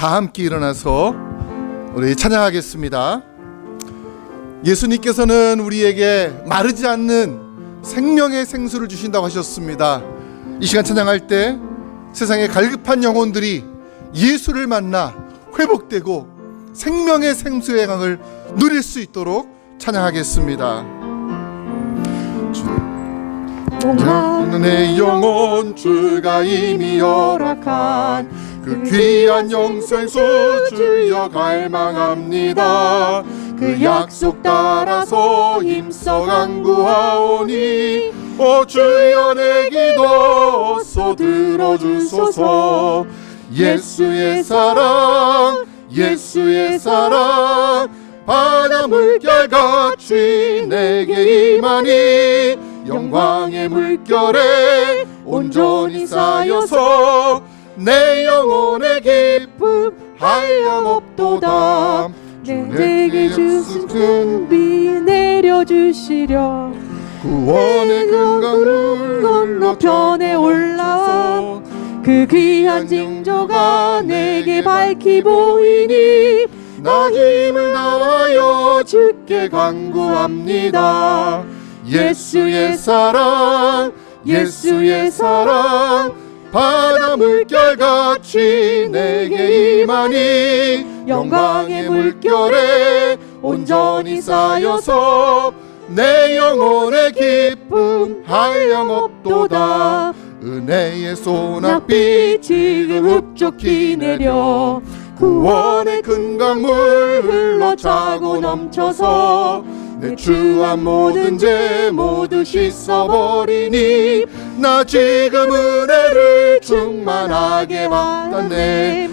다 함께 일어나서 우리 찬양하겠습니다. 예수님께서는 우리에게 마르지 않는 생명의 생수를 주신다고 하셨습니다. 이 시간 찬양할 때 세상의 갈급한 영혼들이 예수를 만나 회복되고 생명의 생수의 강을 누릴 수 있도록 찬양하겠습니다. 내 영혼 주가 이미 허락한 그 귀한 영생수 주여 갈망합니다. 그 약속 따라서 힘써 간구하오니 오 주여 내 기도 어서 들어주소서. 예수의 사랑 예수의 사랑 바다 물결같이 내게 임하니 영광의 물결에 온전히 쌓여서 내 영혼의 기쁨 한량없도다. 내게 주신 준비 내려주시려 구원의 근강을 건너편에 올라와 그 귀한 징조가 내게 밝히 보이니 나 힘을 다하여 주께 간구합니다. 예수의 사랑 예수의 사랑 바다 물결같이 내게 임하니 영광의 물결에 온전히 쌓여서 내 영혼의 기쁨 한량없도다. 은혜의 소낙비 지금 흡족히 내려 구원의 큰 강물 흘러차고 넘쳐서 내 추한 모든 죄 모두 씻어버리니 나 지금 은혜를 충만하게 받았네.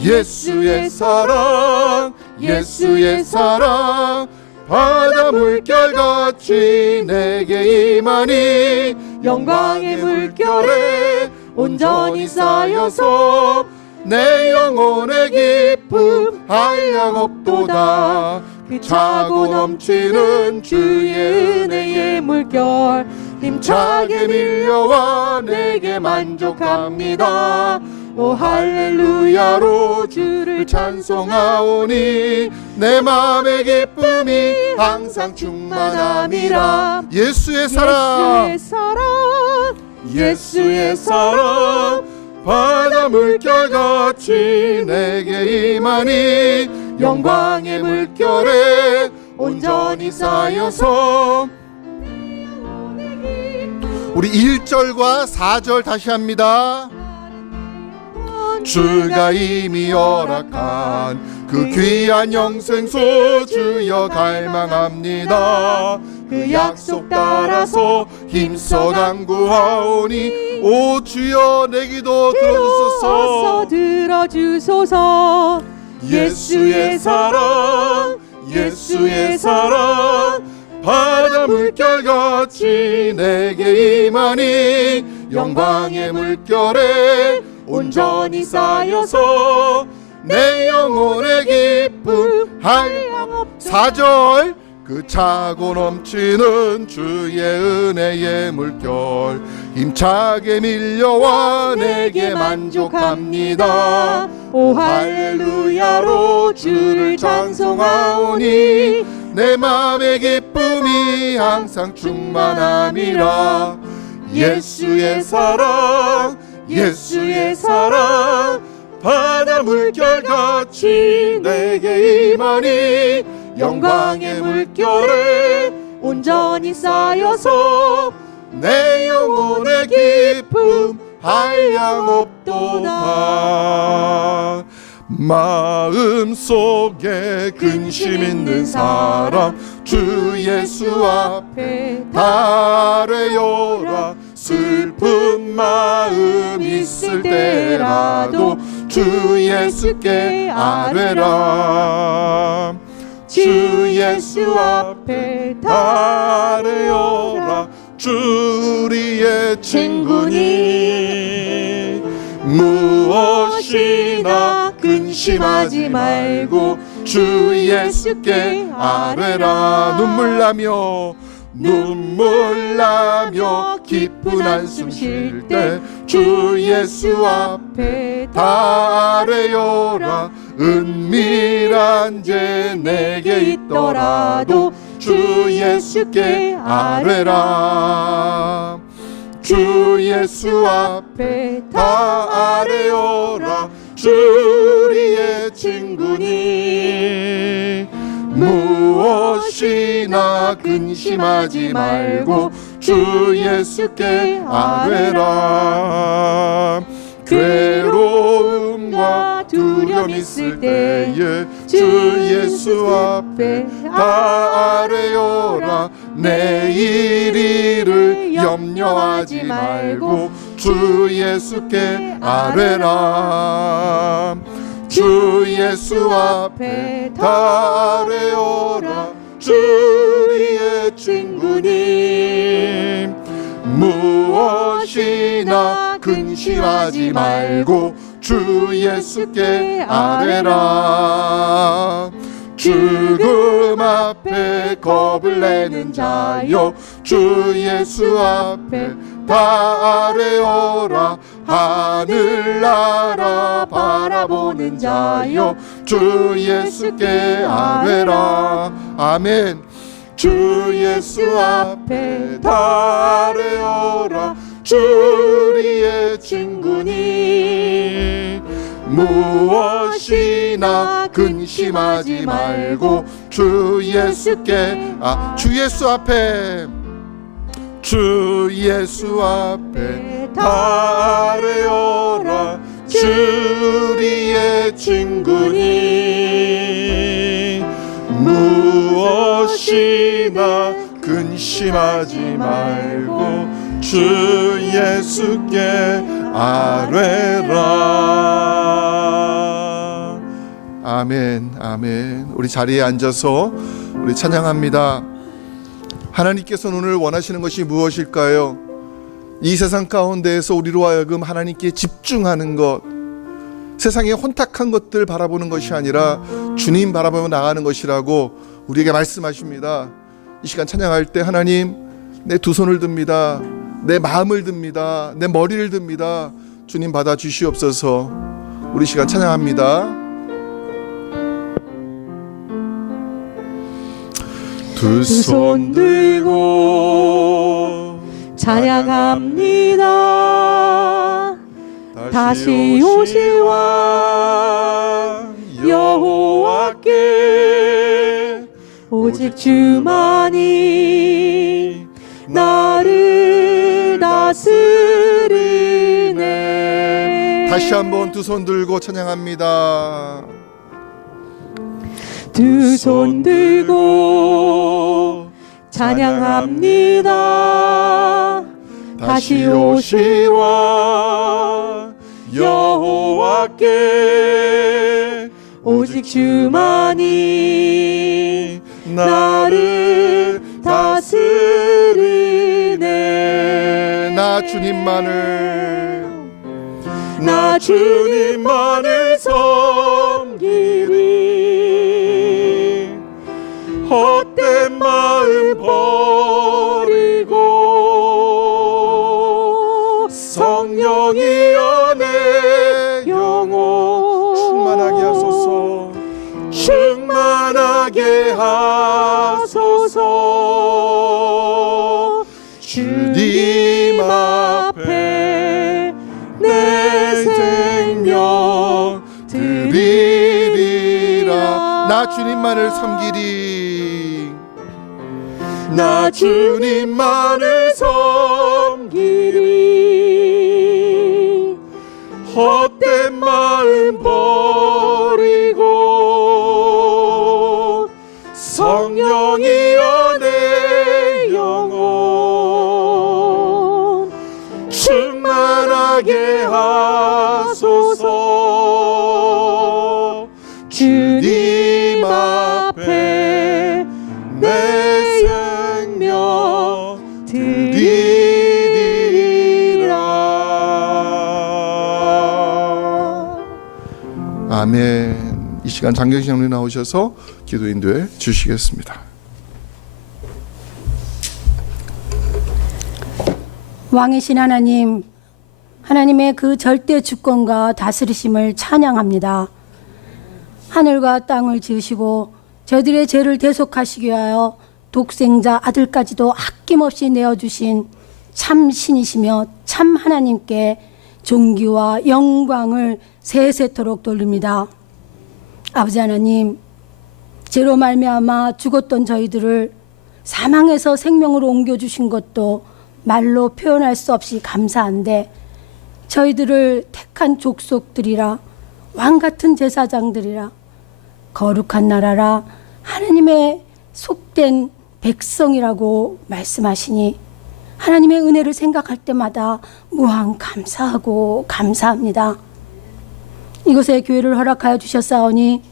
예수의 사랑 예수의 사랑 바다 물결같이 내게 임하니 영광의 물결에 온전히 쌓여서 내 영혼의 기쁨 한량없도다. 그 차고 넘치는 주의 은혜의 물결 힘차게 밀려와 내게 만족합니다. 오 할렐루야로 주를 찬송하오니 내 마음의 기쁨이 항상 충만함이라. 예수의 사랑 예수의 사랑 예수의 사랑 바다 물결같이 내게 임하니 영광의 물결에 온전히 쌓여서. 우리 1절과 4절 다시 합니다. 주가 이미 허락한 그 귀한 영생수 주여 갈망합니다. 그 약속 따라서 힘써 간구하오니 오 주여 내 기도 들어주소서. 들어주소서. 예수의 사랑 예수의 사랑 바다 물결같이 내게 임하니 영광의 물결에 온전히 쌓여서 내 영혼의 기쁨 한량없다. 4절 그 차고 넘치는 주의 은혜의 물결 힘차게 밀려와 내게 만족합니다. 오 할렐루야로 주를 찬송하오니 내 마음의 기쁨이 항상 충만함이라. 예수의 사랑 예수의 사랑 바다 물결같이 내게 임하니 영광의 물결에 온전히 쌓여서 내 영혼의 기쁨 한량없도다. 마음속에 근심 있는 사람 주 예수 앞에 아뢰어라. 슬픈 마음 있을 때라도 주 예수께 아뢰라. 주 예수 앞에 아뢰어라. 주 우리의 친구니 무엇이나 근심하지 말고 주 예수께 아뢰라. 눈물 나며 눈물 나며 기쁜 한숨 쉴 때 주 예수 앞에 다 아뢰어라. 은밀한 죄 내게 있더라도 주 예수께 아뢰라. 주 예수 앞에 다 아뢰어라. 주리의 친구니 무엇이나 근심하지 말고 주 예수께 아뢰라. 괴로움과 두려움 있을 때에 주 예수 앞에 다 아뢰어라. 내일 일을 염려하지 말고 주 예수께 아뢰라. 주 예수 앞에 다 아뢰어라. 주리의 친구님 무엇이나 근심하지 말고 주 예수께 아뢰라. 죽음 앞에 겁을 내는 자여 주 예수 앞에 다 아뢰어라. 하늘나라 바라보는 자여 주 예수께 아뢰라. 아멘. 주 예수 앞에 다 아뢰어라. 주리의 친구니 무엇이나 근심하지 말고 주 예수께 주 예수 앞에 주 예수 앞에 다 아뢰어라. 주리의 친구니 무엇이나 근심하지 말고 주 예수께 아뢰라. 아멘, 아멘. 우리 자리에 앉아서 우리 찬양합니다. 하나님께서는 오늘 원하시는 것이 무엇일까요? 이 세상 가운데에서 우리로 하여금 하나님께 집중하는 것, 세상의 혼탁한 것들 바라보는 것이 아니라 주님 바라보며 나가는 것이라고 우리에게 말씀하십니다. 이 시간 찬양할 때 하나님, 내 두 손을 듭니다. 내 마음을 듭니다. 내 머리를 듭니다. 주님 받아 주시옵소서. 우리 시간 찬양합니다. 두 손 들고 찬양합니다. 다시 오실 왕 여호와께 오직 주만이 나를 다스리네. 다시 한번 두 손 들고 찬양합니다. 두 손 들고 찬양합니다. 다시 오실 왕 여호와께 오직 주만이 나를 다스리네. 나 주님만을 섬기리. 헛된 마음 버리고 성령이여 내 영혼 충만하게 하소서. 충만하게 하소서. 주님 앞에 내 생명 드리리라. 나 주님만을 섬기리. 나 주님만을 섬기리. 헛된 마음 버리고 성령이여 내 영혼 충만하게 하소서. 주님 앞에 내 생명 드리리라. 아멘. 이 시간 장경식 장로님 나오셔서 기도 인도해 주시겠습니다. 왕이신 하나님, 하나님의 그 절대 주권과 다스리심을 찬양합니다. 하늘과 땅을 지으시고 저희들의 죄를 대속하시기 위하여 독생자 아들까지도 아낌없이 내어주신 참 신이시며 참 하나님께 존귀와 영광을 세세토록 돌립니다. 아버지 하나님, 죄로 말미암아 죽었던 저희들을 사망에서 생명으로 옮겨주신 것도 말로 표현할 수 없이 감사한데, 저희들을 택한 족속들이라, 왕같은 제사장들이라, 거룩한 나라라, 하나님의 속된 백성이라고 말씀하시니 하나님의 은혜를 생각할 때마다 무한 감사하고 감사합니다. 이곳에 교회를 허락하여 주셨사오니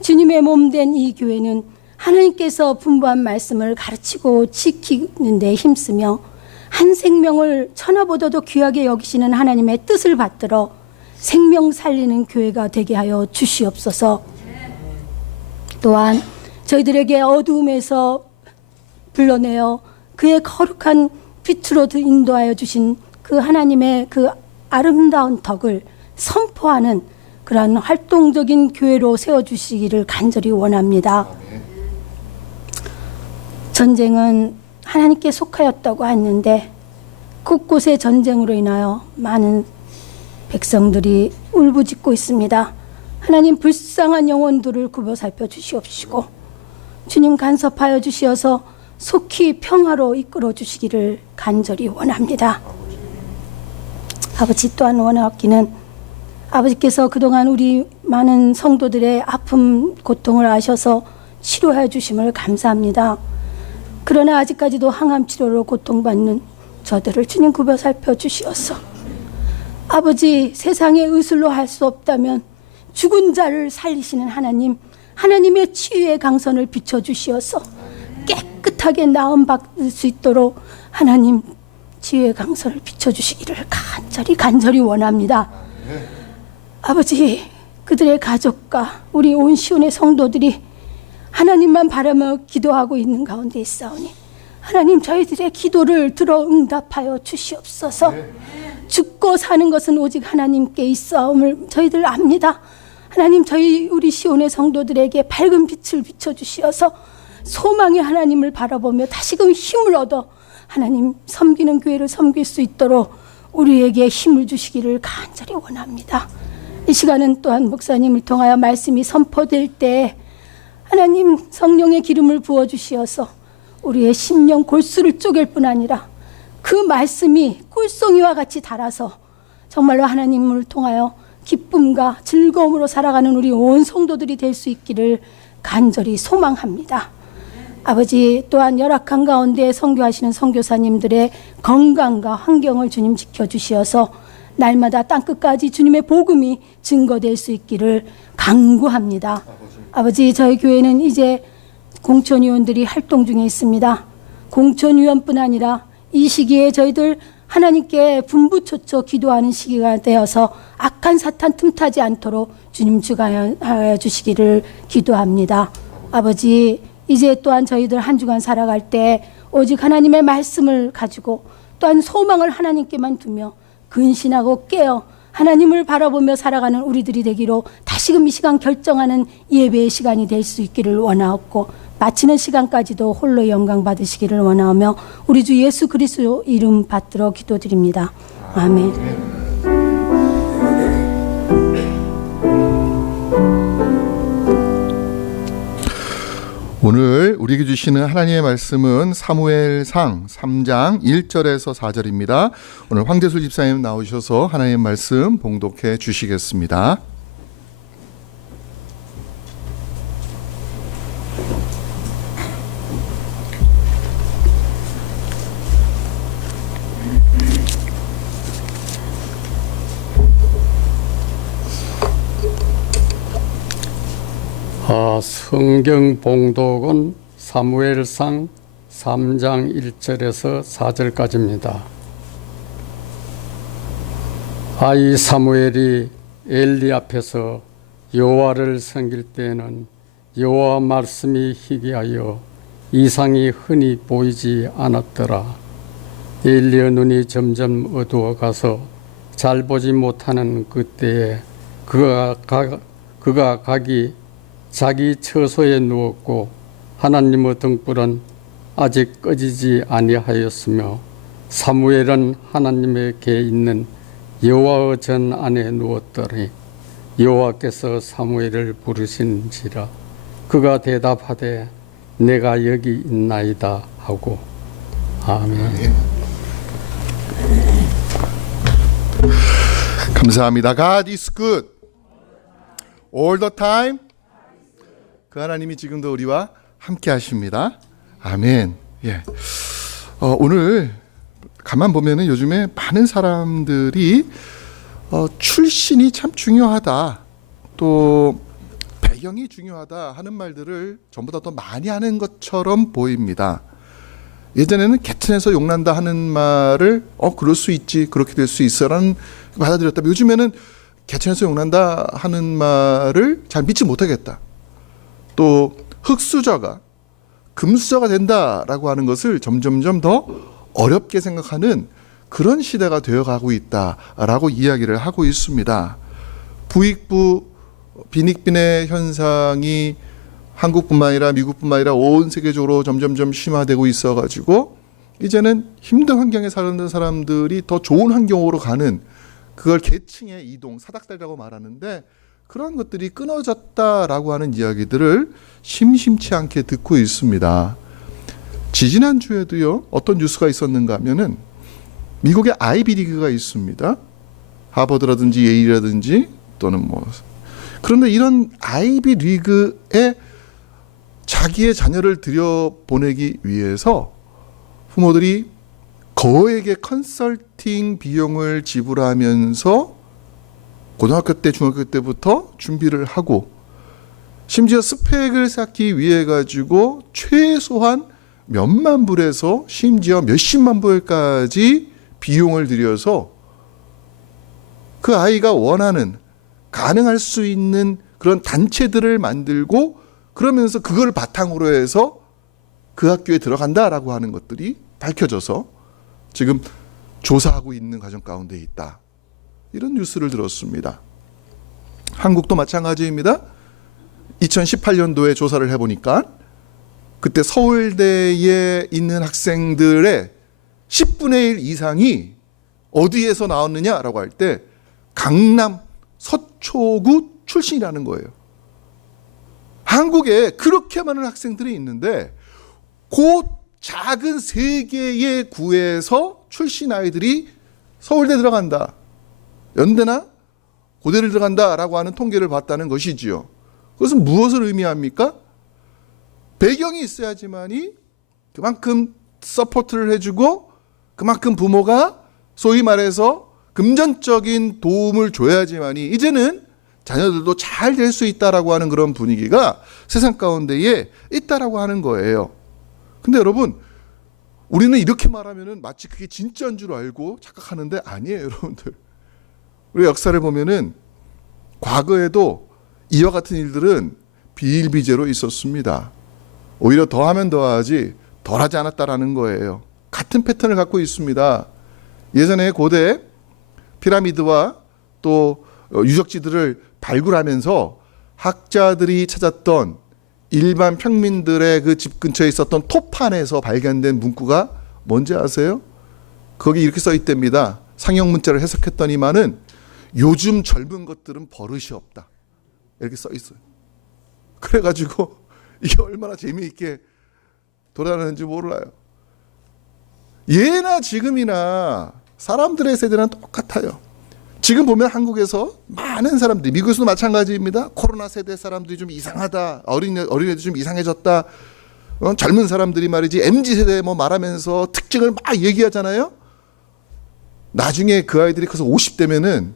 주님의 몸된 이 교회는 하나님께서 분부한 말씀을 가르치고 지키는 데 힘쓰며 한 생명을 천하보다도 귀하게 여기시는 하나님의 뜻을 받들어 생명 살리는 교회가 되게 하여 주시옵소서. 또한 저희들에게 어두움에서 불러내어 그의 거룩한 빛으로 인도하여 주신 그 하나님의 그 아름다운 덕을 선포하는 그러한 활동적인 교회로 세워주시기를 간절히 원합니다. 전쟁은 하나님께 속하였다고 했는데 곳곳의 전쟁으로 인하여 많은 백성들이 울부짖고 있습니다. 하나님, 불쌍한 영혼들을 굽어 살펴 주시옵시고 주님 간섭하여 주시어서 속히 평화로 이끌어 주시기를 간절히 원합니다. 아버지, 또한 원하옵기는 아버지께서 그동안 우리 많은 성도들의 아픔 고통을 아셔서 치료해 주심을 감사합니다. 그러나 아직까지도 항암 치료로 고통받는 저들을 주님 굽어 살펴 주시어서 아버지, 세상의 의술로 할 수 없다면 죽은 자를 살리시는 하나님, 하나님의 치유의 강선을 비춰주시어서 깨끗하게 나음받을 수 있도록 하나님 치유의 강선을 비춰주시기를 간절히 원합니다. 아버지, 그들의 가족과 우리 온 시온의 성도들이 하나님만 바라며 기도하고 있는 가운데 있사오니 하나님, 저희들의 기도를 들어 응답하여 주시옵소서. 죽고 사는 것은 오직 하나님께 있사옴을 저희들 압니다. 하나님, 우리 시온의 성도들에게 밝은 빛을 비춰주시어서 소망의 하나님을 바라보며 다시금 힘을 얻어 하나님 섬기는 교회를 섬길 수 있도록 우리에게 힘을 주시기를 간절히 원합니다. 이 시간은 또한 목사님을 통하여 말씀이 선포될 때 하나님 성령의 기름을 부어주시어서 우리의 심령 골수를 쪼갤 뿐 아니라 그 말씀이 꿀송이와 같이 달아서 정말로 하나님을 통하여 기쁨과 즐거움으로 살아가는 우리 온 성도들이 될 수 있기를 간절히 소망합니다. 아버지, 또한 열악한 가운데 선교하시는 선교사님들의 건강과 환경을 주님 지켜주시어서 날마다 땅끝까지 주님의 복음이 증거될 수 있기를 간구합니다. 아버지, 저희 교회는 이제 공천위원들이 활동 중에 있습니다. 공천위원뿐 아니라 이 시기에 저희들 하나님께 분부초초 기도하는 시기가 되어서 악한 사탄 틈타지 않도록 주님 주관하여 주시기를 기도합니다. 아버지, 이제 또한 저희들 한 주간 살아갈 때 오직 하나님의 말씀을 가지고 또한 소망을 하나님께만 두며 근신하고 깨어 하나님을 바라보며 살아가는 우리들이 되기로 다시금 이 시간 결정하는 예배의 시간이 될 수 있기를 원하옵고, 마치는 시간까지도 홀로 영광 받으시기를 원하며 우리 주 예수 그리스도 이름 받들어 기도드립니다. 아멘. 오늘 우리에게 주시는 하나님의 말씀은 사무엘상 3장 1절에서 4절입니다. 오늘 황대수 집사님 나오셔서 하나님의 말씀 봉독해 주시겠습니다. 성경 봉독은 사무엘상 3장 1절에서 4절까지입니다. 아이 사무엘이 엘리 앞에서 여호와를 섬길 때에는 여호와 말씀이 희귀하여 이상이 흔히 보이지 않았더라. 엘리의 눈이 점점 어두워가서 잘 보지 못하는 그때에 그가 가기 자기 처소에 누웠고 하나님의 등불은 아직 꺼지지 아니하였으며 사무엘은 하나님의 궤 있는 여호와의 전 안에 누웠더니 여호와께서 사무엘을 부르신지라 그가 대답하되 내가 여기 있나이다 하고 아멘. 감사합니다. God is good. All the time. 그 하나님이 지금도 우리와 함께 하십니다. 아멘. 예. 오늘 가만 보면은 요즘에 많은 사람들이 출신이 참 중요하다, 또 배경이 중요하다 하는 말들을 전보다 더 많이 하는 것처럼 보입니다. 예전에는 개천에서 용난다 하는 말을 그럴 수 있지, 그렇게 될 수 있어라는 받아들였다면 요즘에는 개천에서 용난다 하는 말을 잘 믿지 못하겠다, 또 흙수저가 금수저가 된다라고 하는 것을 점점점 더 어렵게 생각하는 그런 시대가 되어가고 있다라고 이야기를 하고 있습니다. 부익부 빈익빈의 현상이 한국뿐만 아니라 미국뿐만 아니라 온 세계적으로 점점점 심화되고 있어가지고 이제는 힘든 환경에 사는 사람들이 더 좋은 환경으로 가는, 그걸 계층의 이동, 사닥달이라고 말하는데, 그런 것들이 끊어졌다라고 하는 이야기들을 심심치 않게 듣고 있습니다. 지지난주에도요, 어떤 뉴스가 있었는가 하면은 미국의 아이비리그가 있습니다. 하버드라든지 예일이라든지 또는 그런데 이런 아이비리그에 자기의 자녀를 들여보내기 위해서 부모들이 거액의 컨설팅 비용을 지불하면서 고등학교 때, 중학교 때부터 준비를 하고, 심지어 스펙을 쌓기 위해 가지고 최소한 몇만 불에서 심지어 몇십만 불까지 비용을 들여서 그 아이가 원하는, 가능할 수 있는 그런 단체들을 만들고, 그러면서 그걸 바탕으로 해서 그 학교에 들어간다라고 하는 것들이 밝혀져서 지금 조사하고 있는 과정 가운데 있다, 이런 뉴스를 들었습니다. 한국도 마찬가지입니다. 2018년도에 조사를 해보니까 그때 서울대에 있는 학생들의 10분의 1 이상이 어디에서 나왔느냐라고 할 때 강남 서초구 출신이라는 거예요. 한국에 그렇게 많은 학생들이 있는데 그 작은 3개의 구에서 출신 아이들이 서울대 들어간다, 연대나 고대를 들어간다라고 하는 통계를 봤다는 것이지요. 그것은 무엇을 의미합니까? 배경이 있어야지만이 그만큼 서포트를 해주고, 그만큼 부모가 소위 말해서 금전적인 도움을 줘야지만이 이제는 자녀들도 잘 될 수 있다라고 하는 그런 분위기가 세상 가운데에 있다라고 하는 거예요. 근데 여러분, 우리는 이렇게 말하면은 마치 그게 진짜인 줄 알고 착각하는데 아니에요, 여러분들. 우리 역사를 보면은 과거에도 이와 같은 일들은 비일비재로 있었습니다. 오히려 더하면 더하지 덜하지 않았다라는 거예요. 같은 패턴을 갖고 있습니다. 예전에 고대 피라미드와 또 유적지들을 발굴하면서 학자들이 찾았던 일반 평민들의 그 집 근처에 있었던 토판에서 발견된 문구가 뭔지 아세요? 거기 이렇게 써 있답니다. 상형 문자를 해석했더니만은 요즘 젊은 것들은 버릇이 없다, 이렇게 써 있어요. 그래가지고 이게 얼마나 재미있게 돌아가는지 몰라요. 예나 지금이나 사람들의 세대는 똑같아요. 지금 보면 한국에서 많은 사람들이, 미국에서도 마찬가지입니다. 코로나 세대 사람들이 좀 이상하다, 어린애들 좀 이상해졌다, 젊은 사람들이 말이지 MZ세대 말하면서 특징을 막 얘기하잖아요. 나중에 그 아이들이 커서 50대면은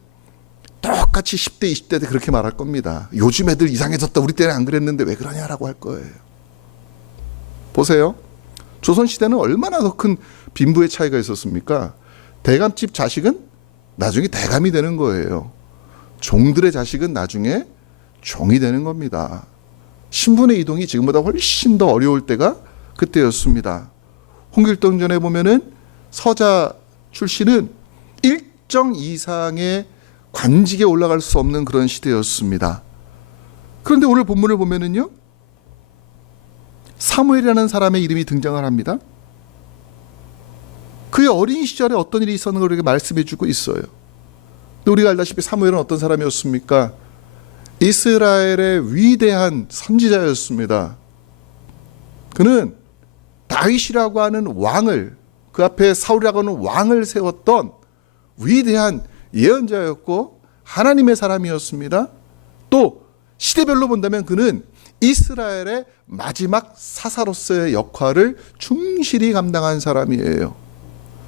똑같이 10대, 20대 때 그렇게 말할 겁니다. 요즘 애들 이상해졌다, 우리 때는 안 그랬는데 왜 그러냐라고 할 거예요. 보세요. 조선시대는 얼마나 더 큰 빈부의 차이가 있었습니까? 대감집 자식은 나중에 대감이 되는 거예요. 종들의 자식은 나중에 종이 되는 겁니다. 신분의 이동이 지금보다 훨씬 더 어려울 때가 그때였습니다. 홍길동전에 보면은 서자 출신은 일정 이상의 관직에 올라갈 수 없는 그런 시대였습니다. 그런데 오늘 본문을 보면은요, 사무엘이라는 사람의 이름이 등장을 합니다. 그의 어린 시절에 어떤 일이 있었는 걸 우리에게 말씀해 주고 있어요. 근데 우리가 알다시피 사무엘은 어떤 사람이었습니까? 이스라엘의 위대한 선지자였습니다. 그는 다윗이라고 하는 왕을, 그 앞에 사울이라고 하는 왕을 세웠던 위대한 예언자였고 하나님의 사람이었습니다. 또 시대별로 본다면 그는 이스라엘의 마지막 사사로서의 역할을 충실히 감당한 사람이에요.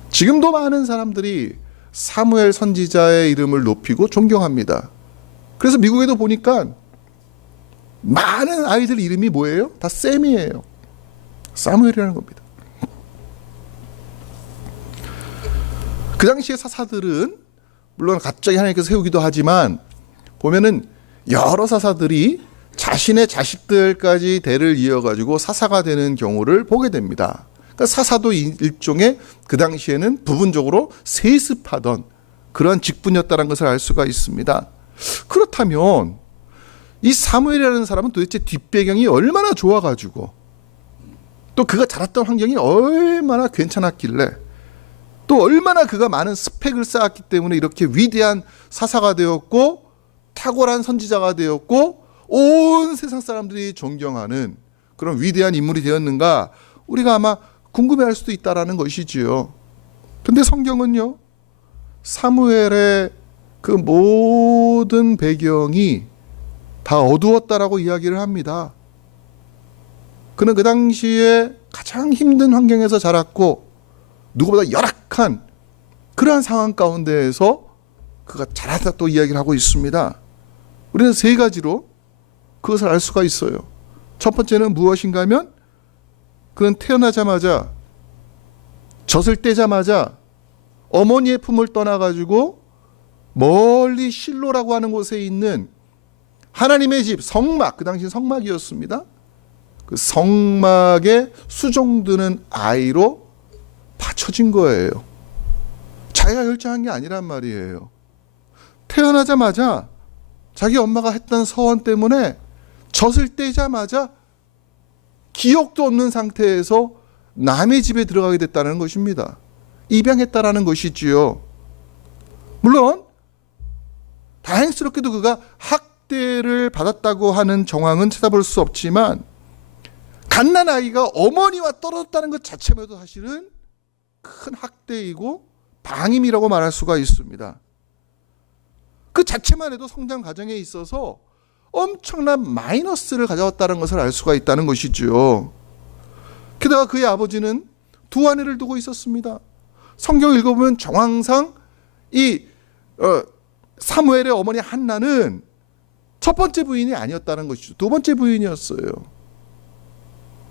지금도 많은 사람들이 사무엘 선지자의 이름을 높이고 존경합니다. 그래서 미국에도 보니까 많은 아이들 이름이 뭐예요? 다 샘이에요. 사무엘이라는 겁니다. 그 당시의 사사들은 물론 갑자기 하나님께서 세우기도 하지만 보면은 여러 사사들이 자신의 자식들까지 대를 이어가지고 사사가 되는 경우를 보게 됩니다. 그러니까 사사도 일종의 그 당시에는 부분적으로 세습하던 그런 직분이었다는 것을 알 수가 있습니다. 그렇다면 이 사무엘이라는 사람은 도대체 뒷배경이 얼마나 좋아가지고 또 그가 자랐던 환경이 얼마나 괜찮았길래 또 얼마나 그가 많은 스펙을 쌓았기 때문에 이렇게 위대한 사사가 되었고 탁월한 선지자가 되었고 온 세상 사람들이 존경하는 그런 위대한 인물이 되었는가, 우리가 아마 궁금해할 수도 있다라는 것이지요. 근데 성경은요, 사무엘의 그 모든 배경이 다 어두웠다라고 이야기를 합니다. 그는 그 당시에 가장 힘든 환경에서 자랐고 누구보다 열악한 그러한 상황 가운데에서 그가 자랐다 또 이야기를 하고 있습니다. 우리는 세 가지로 그것을 알 수가 있어요. 첫 번째는 무엇인가 하면 그는 태어나자마자 젖을 떼자마자 어머니의 품을 떠나가지고 멀리 실로라고 하는 곳에 있는 하나님의 집 성막, 그 당시 성막이었습니다. 그 성막에 수종드는 아이로 받쳐진 거예요. 자기가 결정한 게 아니란 말이에요. 태어나자마자 자기 엄마가 했던 서원 때문에 젖을 떼자마자 기억도 없는 상태에서 남의 집에 들어가게 됐다는 것입니다. 입양했다라는 것이지요. 물론 다행스럽게도 그가 학대를 받았다고 하는 정황은 찾아볼 수 없지만 갓난아이가 어머니와 떨어졌다는 것 자체만도 사실은 큰 학대이고 방임이라고 말할 수가 있습니다. 그 자체만 해도 성장 과정에 있어서 엄청난 마이너스를 가져왔다는 것을 알 수가 있다는 것이죠. 게다가 그의 아버지는 두 아내를 두고 있었습니다. 성경을 읽어보면 정황상 이 사무엘의 어머니 한나는 첫 번째 부인이 아니었다는 것이죠. 두 번째 부인이었어요.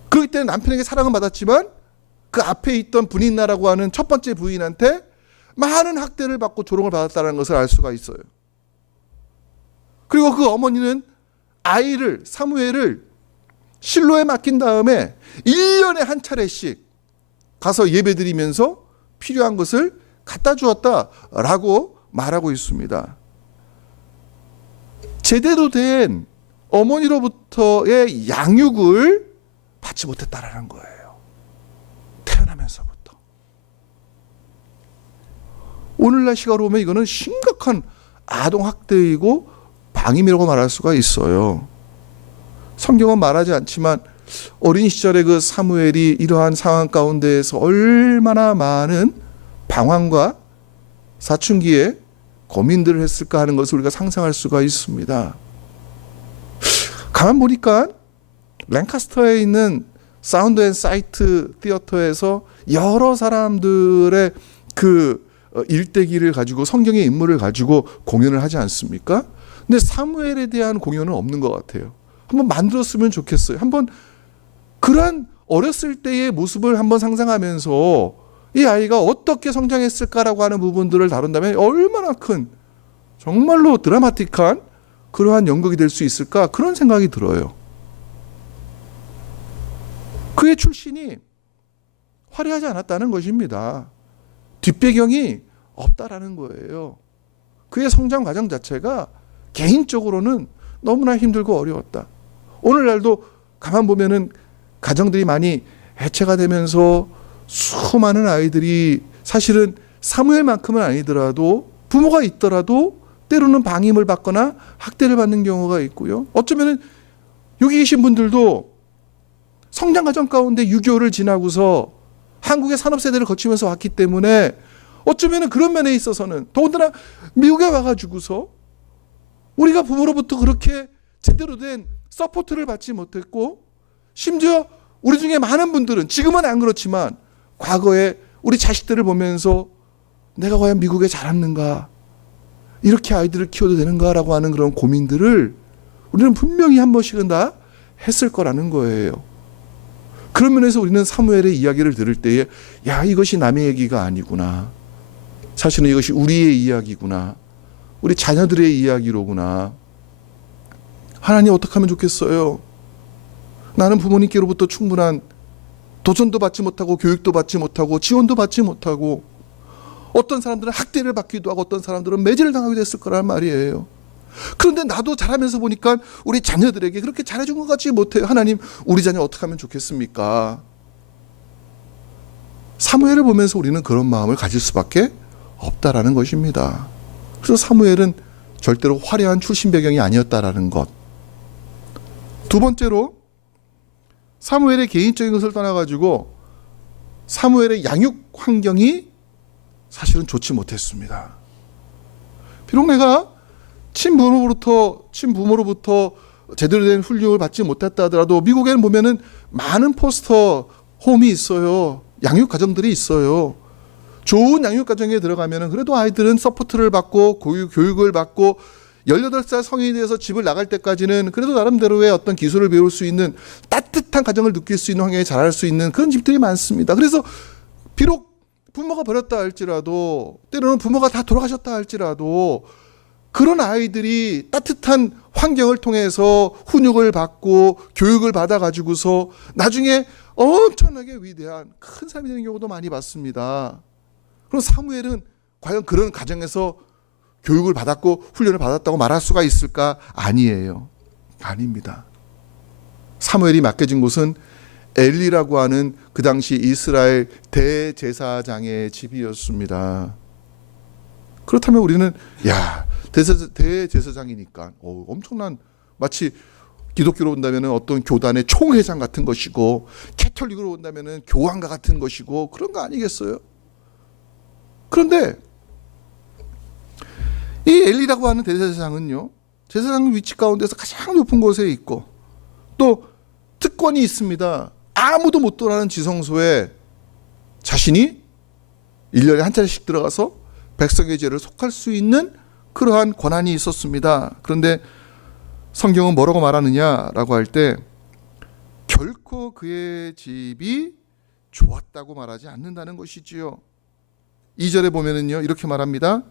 그렇기 때문에 남편에게 사랑은 받았지만 그 앞에 있던 분인나라고 하는 첫 번째 부인한테 많은 학대를 받고 조롱을 받았다는 것을 알 수가 있어요. 그리고 그 어머니는 아이를, 사무엘을 실로에 맡긴 다음에 1년에 한 차례씩 가서 예배드리면서 필요한 것을 갖다 주었다라고 말하고 있습니다. 제대로 된 어머니로부터의 양육을 받지 못했다라는 거예요. 태어나면서부터. 오늘날 시각으로 보면 이거는 심각한 아동학대이고 방임이라고 말할 수가 있어요. 성경은 말하지 않지만 어린 시절의 그 사무엘이 이러한 상황 가운데에서 얼마나 많은 방황과 사춘기에 고민들을 했을까 하는 것을 우리가 상상할 수가 있습니다. 가만 보니까 랭카스터에 있는 사운드 앤 사이트 티어터에서 여러 사람들의 그 일대기를 가지고 성경의 인물을 가지고 공연을 하지 않습니까? 근데 사무엘에 대한 공연은 없는 것 같아요. 한번 만들었으면 좋겠어요. 한번 그러한 어렸을 때의 모습을 한번 상상하면서 이 아이가 어떻게 성장했을까라고 하는 부분들을 다룬다면 얼마나 큰 정말로 드라마틱한 그러한 연극이 될 수 있을까, 그런 생각이 들어요. 그의 출신이 화려하지 않았다는 것입니다. 뒷배경이 없다라는 거예요. 그의 성장 과정 자체가 개인적으로는 너무나 힘들고 어려웠다. 오늘날도 가만 보면은 가정들이 많이 해체가 되면서 수많은 아이들이 사실은 사무엘만큼은 아니더라도 부모가 있더라도 때로는 방임을 받거나 학대를 받는 경우가 있고요. 어쩌면은 여기 계신 분들도 성장 과정 가운데 6.25를 지나고서 한국의 산업세대를 거치면서 왔기 때문에 어쩌면은 그런 면에 있어서는 더군다나 미국에 와가지고서 우리가 부모로부터 그렇게 제대로 된 서포트를 받지 못했고 심지어 우리 중에 많은 분들은 지금은 안 그렇지만 과거에 우리 자식들을 보면서 내가 과연 미국에 자랐는가, 이렇게 아이들을 키워도 되는가라고 하는 그런 고민들을 우리는 분명히 한 번씩은 다 했을 거라는 거예요. 그런 면에서 우리는 사무엘의 이야기를 들을 때에 야, 이것이 남의 얘기가 아니구나. 사실은 이것이 우리의 이야기구나. 우리 자녀들의 이야기로구나. 하나님 어떻게 하면 좋겠어요? 나는 부모님께로부터 충분한 도전도 받지 못하고 교육도 받지 못하고 지원도 받지 못하고 어떤 사람들은 학대를 받기도 하고 어떤 사람들은 매질을 당하기도 했을 거란 말이에요. 그런데 나도 자라면서 보니까 우리 자녀들에게 그렇게 잘해준 것 같지 못해요. 하나님, 우리 자녀 어떻게 하면 좋겠습니까? 사무엘을 보면서 우리는 그런 마음을 가질 수밖에 없다라는 것입니다. 그래서 사무엘은 절대로 화려한 출신 배경이 아니었다라는 것. 두 번째로 사무엘의 개인적인 것을 떠나가지고 사무엘의 양육 환경이 사실은 좋지 못했습니다. 비록 내가 친부모로부터 제대로 된 훈육을 받지 못했다 하더라도 미국에는 보면은 많은 포스터 홈이 있어요. 양육 가정들이 있어요. 좋은 양육 가정에 들어가면은 그래도 아이들은 서포트를 받고 교육을 받고 18살 성인이 돼서 집을 나갈 때까지는 그래도 나름대로의 어떤 기술을 배울 수 있는 따뜻한 가정을 느낄 수 있는 환경에 자랄 수 있는 그런 집들이 많습니다. 그래서 비록 부모가 버렸다 할지라도 때로는 부모가 다 돌아가셨다 할지라도 그런 아이들이 따뜻한 환경을 통해서 훈육을 받고 교육을 받아가지고서 나중에 엄청나게 위대한 큰 사람이 되는 경우도 많이 봤습니다. 그럼 사무엘은 과연 그런 가정에서 교육을 받았고 훈련을 받았다고 말할 수가 있을까? 아니에요. 아닙니다. 사무엘이 맡겨진 곳은 엘리라고 하는 그 당시 이스라엘 대제사장의 집이었습니다. 그렇다면 우리는 대제사장이니까 엄청난 마치 기독교로 본다면 어떤 교단의 총회장 같은 것이고 캐톨릭으로 본다면 교황과 같은 것이고 그런 거 아니겠어요? 그런데 이 엘리라고 하는 대제사장은요, 제사장 위치 가운데서 가장 높은 곳에 있고 또 특권이 있습니다. 아무도 못 들어가는 지성소에 자신이 1년에 한 차례씩 들어가서 백성의 죄를 속할 수 있는 그러한 권한이 있었습니다. 그런데 성경은 뭐라고 말하느냐라고 할 때 결코 그의 집이 좋았다고 말하지 않는다는 것이지요. 2절에 보면은요, 이렇게 말합니다.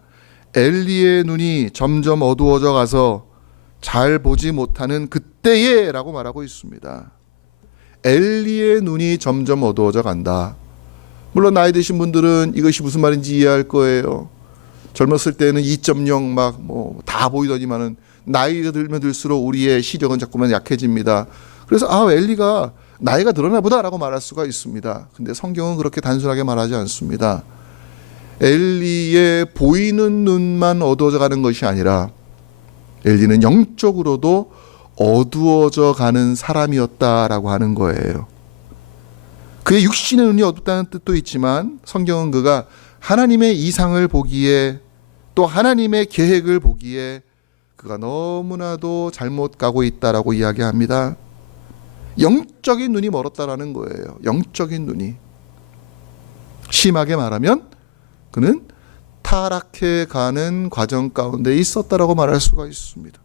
엘리의 눈이 점점 어두워져 가서 잘 보지 못하는 그때에 라고 말하고 있습니다. 엘리의 눈이 점점 어두워져 간다. 물론 나이 드신 분들은 이것이 무슨 말인지 이해할 거예요. 젊었을 때는 2.0 막 뭐 다 보이더니만은 나이가 들면 들수록 우리의 시력은 자꾸만 약해집니다. 그래서 엘리가 나이가 들었나 보다라고 말할 수가 있습니다. 근데 성경은 그렇게 단순하게 말하지 않습니다. 엘리의 보이는 눈만 어두워져 가는 것이 아니라 엘리는 영적으로도 어두워져 가는 사람이었다라고 하는 거예요. 그의 육신의 눈이 어둡다는 뜻도 있지만 성경은 그가 하나님의 이상을 보기에 또 하나님의 계획을 보기에 그가 너무나도 잘못 가고 있다라고 이야기합니다. 영적인 눈이 멀었다라는 거예요. 영적인 눈이. 심하게 말하면 그는 타락해 가는 과정 가운데 있었다라고 말할 수가 있습니다.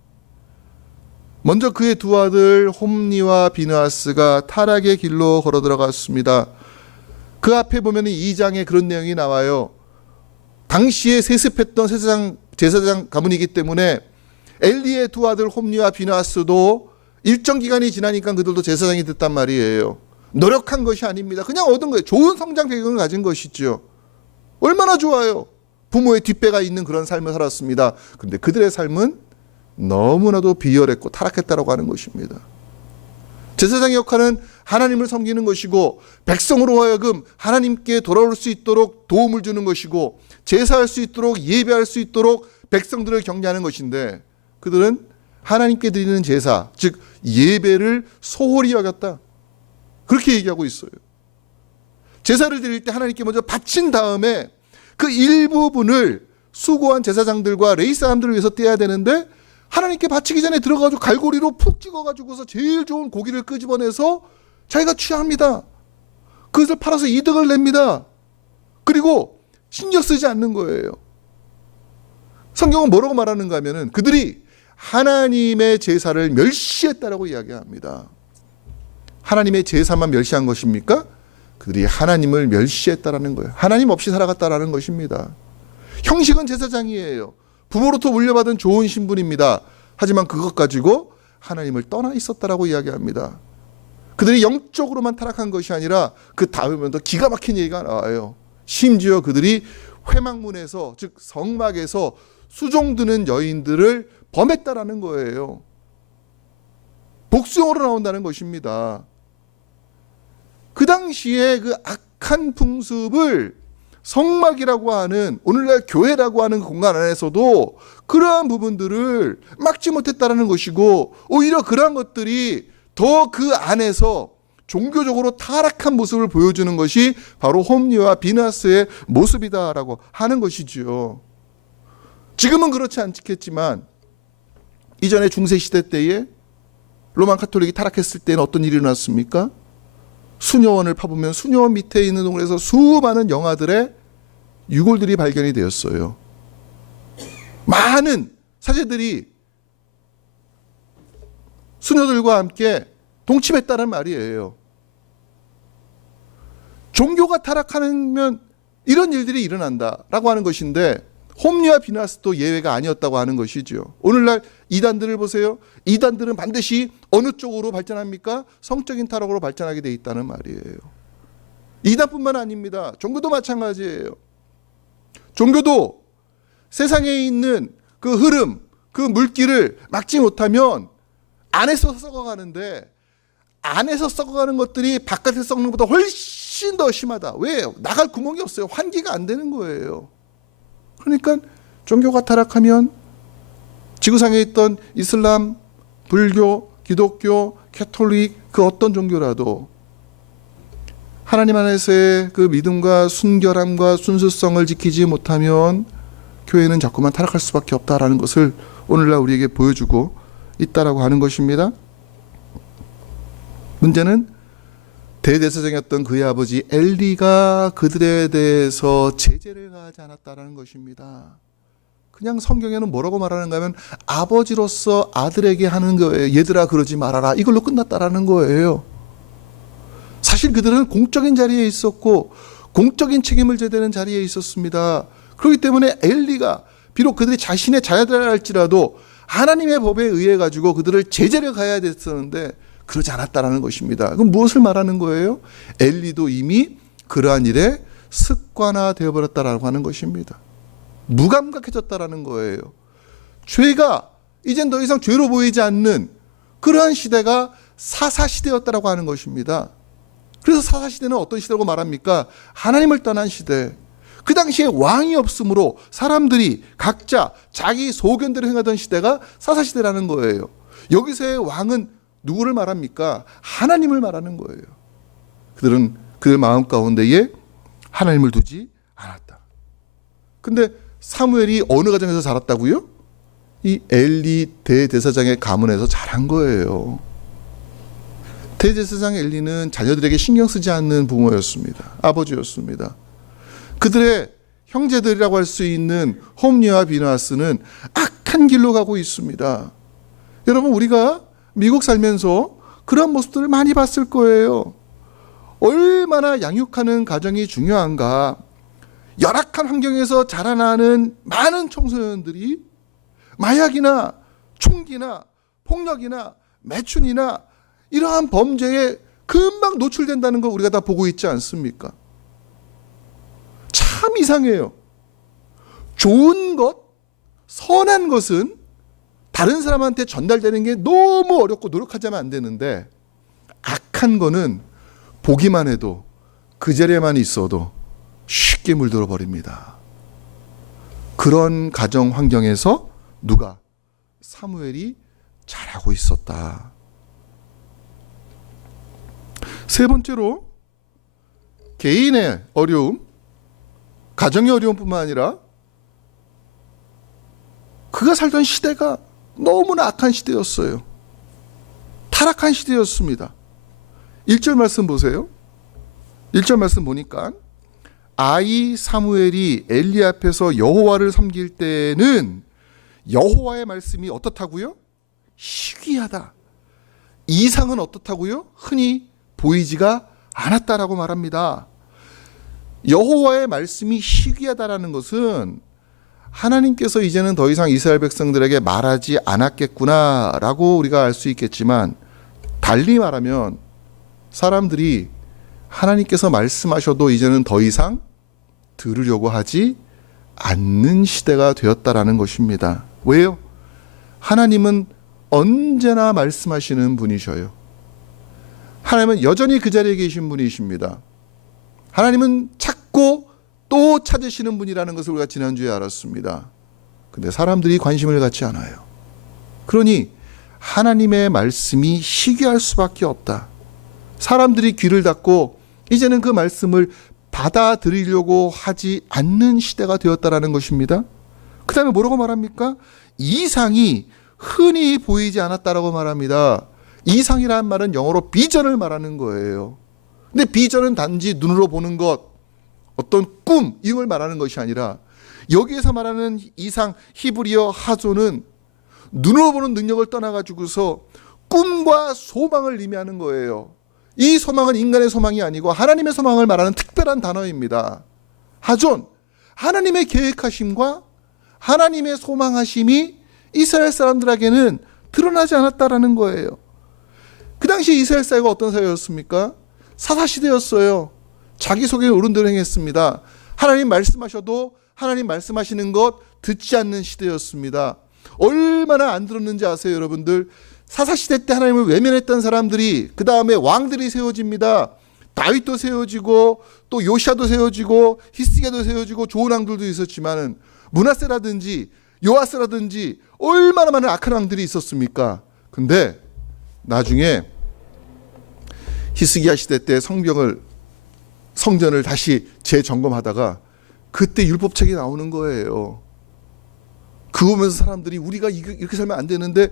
먼저 그의 두 아들 홈니와 비느하스가 타락의 길로 걸어 들어갔습니다. 그 앞에 보면 2장에 그런 내용이 나와요. 당시에 세습했던 제사장 가문이기 때문에 엘리의 두 아들 홈니와 비느하스도 일정 기간이 지나니까 그들도 제사장이 됐단 말이에요. 노력한 것이 아닙니다. 그냥 얻은 거예요. 좋은 성장 배경을 가진 것이죠. 얼마나 좋아요. 부모의 뒷배가 있는 그런 삶을 살았습니다. 그런데 그들의 삶은 너무나도 비열했고 타락했다라고 하는 것입니다. 제사장의 역할은 하나님을 섬기는 것이고 백성으로 하여금 하나님께 돌아올 수 있도록 도움을 주는 것이고 제사할 수 있도록 예배할 수 있도록 백성들을 격려하는 것인데 그들은 하나님께 드리는 제사, 즉 예배를 소홀히 여겼다. 그렇게 얘기하고 있어요. 제사를 드릴 때 하나님께 먼저 바친 다음에 그 일부분을 수고한 제사장들과 레위 사람들을 위해서 떼야 되는데 하나님께 바치기 전에 들어가지고 갈고리로 푹 찍어가지고서 제일 좋은 고기를 끄집어내서 자기가 취합니다. 그것을 팔아서 이득을 냅니다. 그리고 신경 쓰지 않는 거예요. 성경은 뭐라고 말하는가 하면은 그들이 하나님의 제사를 멸시했다라고 이야기합니다. 하나님의 제사만 멸시한 것입니까? 그들이 하나님을 멸시했다라는 거예요. 하나님 없이 살아갔다라는 것입니다. 형식은 제사장이에요. 부모로부터 물려받은 좋은 신분입니다. 하지만 그것 가지고 하나님을 떠나 있었다라고 이야기합니다. 그들이 영적으로만 타락한 것이 아니라 그 다음에 더 기가 막힌 얘기가 나와요. 심지어 그들이 회막문에서 즉 성막에서 수종드는 여인들을 범했다라는 거예요. 복수형으로 나온다는 것입니다. 그 당시에 그 악한 풍습을 성막이라고 하는 오늘날 교회라고 하는 공간 안에서도 그러한 부분들을 막지 못했다라는 것이고 오히려 그러한 것들이 더 그 안에서 종교적으로 타락한 모습을 보여주는 것이 바로 홈리와 비나스의 모습이다라고 하는 것이지요. 지금은 그렇지 않겠지만 이전에 중세시대 때에 로마 카톨릭이 타락했을 때는 어떤 일이 일어났습니까? 수녀원을 파보면 수녀원 밑에 있는 동굴에서 수많은 영아들의 유골들이 발견이 되었어요. 많은 사제들이 수녀들과 함께 동침했다는 말이에요. 종교가 타락하면 이런 일들이 일어난다라고 하는 것인데 홈리와 비나스도 예외가 아니었다고 하는 것이죠. 오늘날 이단들을 보세요. 이단들은 반드시 어느 쪽으로 발전합니까? 성적인 타락으로 발전하게 돼 있다는 말이에요. 이단뿐만 아닙니다. 종교도 마찬가지예요. 종교도 세상에 있는 그 흐름, 그 물기를 막지 못하면 안에서 썩어가는데 안에서 썩어가는 것들이 바깥에서 썩는 것보다 훨씬 더 심하다. 왜요? 나갈 구멍이 없어요. 환기가 안 되는 거예요. 그러니까 종교가 타락하면 지구상에 있던 이슬람, 불교, 기독교, 캐톨릭 그 어떤 종교라도 하나님 안에서의 그 믿음과 순결함과 순수성을 지키지 못하면 교회는 자꾸만 타락할 수밖에 없다라는 것을 오늘날 우리에게 보여주고 있다라고 하는 것입니다. 문제는 대제사장이었던 그의 아버지 엘리가 그들에 대해서 제재를 가하지 않았다라는 것입니다. 그냥 성경에는 뭐라고 말하는가 하면 아버지로서 아들에게 하는 거예요. 얘들아 그러지 말아라. 이걸로 끝났다라는 거예요. 사실 그들은 공적인 자리에 있었고 공적인 책임을 져야 되는 자리에 있었습니다. 그렇기 때문에 엘리가 비록 그들이 자신의 자녀들이라 할지라도 하나님의 법에 의해 가지고 그들을 제재를 가해야 됐었는데 그러지 않았다라는 것입니다. 그럼 무엇을 말하는 거예요? 엘리도 이미 그러한 일에 습관화되어 버렸다라고 하는 것입니다. 무감각해졌다라는 거예요. 죄가 이젠 더 이상 죄로 보이지 않는 그러한 시대가 사사시대였다라고 하는 것입니다. 그래서 사사시대는 어떤 시대라고 말합니까? 하나님을 떠난 시대. 그 당시에 왕이 없으므로 사람들이 각자 자기 소견대로 행하던 시대가 사사시대라는 거예요. 여기서의 왕은 누구를 말합니까? 하나님을 말하는 거예요. 그들은 그들 마음 가운데에 하나님을 두지 않았다. 근데 사무엘이 어느 가정에서 자랐다고요? 이 엘리 대제사장의 가문에서 자란 거예요. 대제사장 엘리는 자녀들에게 신경 쓰지 않는 부모였습니다. 아버지였습니다. 그들의 형제들이라고 할 수 있는 홈리와 비나스는 악한 길로 가고 있습니다. 여러분 우리가 미국 살면서 그런 모습들을 많이 봤을 거예요. 얼마나 양육하는 가정이 중요한가. 열악한 환경에서 자라나는 많은 청소년들이 마약이나 총기나 폭력이나 매춘이나 이러한 범죄에 금방 노출된다는 걸 우리가 다 보고 있지 않습니까? 참 이상해요. 좋은 것, 선한 것은 다른 사람한테 전달되는 게 너무 어렵고 노력하자면 안 되는데, 악한 거는 보기만 해도 그 자리에만 있어도 쉽게 물들어 버립니다. 그런 가정 환경에서 누가? 사무엘이 자라고 있었다. 세 번째로, 개인의 어려움, 가정의 어려움뿐만 아니라 그가 살던 시대가 너무나 악한 시대였어요. 타락한 시대였습니다. 1절 말씀 보세요. 1절 말씀 보니까 아이 사무엘이 엘리 앞에서 여호와를 섬길 때는 여호와의 말씀이 어떻다고요? 희귀하다. 이상은 어떻다고요? 흔히 보이지가 않았다라고 말합니다. 여호와의 말씀이 희귀하다라는 것은 하나님께서 이제는 더 이상 이스라엘 백성들에게 말하지 않았겠구나라고 우리가 알 수 있겠지만, 달리 말하면 사람들이 하나님께서 말씀하셔도 이제는 더 이상 들으려고 하지 않는 시대가 되었다라는 것입니다. 왜요? 하나님은 언제나 말씀하시는 분이셔요. 하나님은 여전히 그 자리에 계신 분이십니다. 하나님은 찾고 또 찾으시는 분이라는 것을 우리가 지난주에 알았습니다. 근데 사람들이 관심을 갖지 않아요. 그러니 하나님의 말씀이 희귀할 수밖에 없다. 사람들이 귀를 닫고 이제는 그 말씀을 받아들이려고 하지 않는 시대가 되었다라는 것입니다. 그 다음에 뭐라고 말합니까? 이상이 흔히 보이지 않았다라고 말합니다. 이상이라는 말은 영어로 비전을 말하는 거예요. 근데 비전은 단지 눈으로 보는 것, 어떤 꿈, 이걸 말하는 것이 아니라, 여기에서 말하는 이상 히브리어 하조는 눈으로 보는 능력을 떠나가지고서 꿈과 소망을 의미하는 거예요. 이 소망은 인간의 소망이 아니고 하나님의 소망을 말하는 특별한 단어입니다. 하존, 하나님의 계획하심과 하나님의 소망하심이 이스라엘 사람들에게는 드러나지 않았다라는 거예요. 그 당시 이스라엘 사회가 어떤 사회였습니까? 사사시대였어요. 자기 속에 옳은 대로 행했습니다. 하나님 말씀하셔도 하나님 말씀하시는 것 듣지 않는 시대였습니다. 얼마나 안 들었는지 아세요, 여러분들? 사사시대 때 하나님을 외면했던 사람들이 그 다음에 왕들이 세워집니다. 다윗도 세워지고 또 요시아도 세워지고 히스기야도 세워지고 좋은 왕들도 있었지만은 므낫세라든지 요아스라든지 얼마나 많은 악한 왕들이 있었습니까? 근데 나중에 히스기야 시대 때 성전을 다시 재점검하다가 그때 율법책이 나오는 거예요. 그거 보면서 사람들이 우리가 이렇게 살면 안 되는데,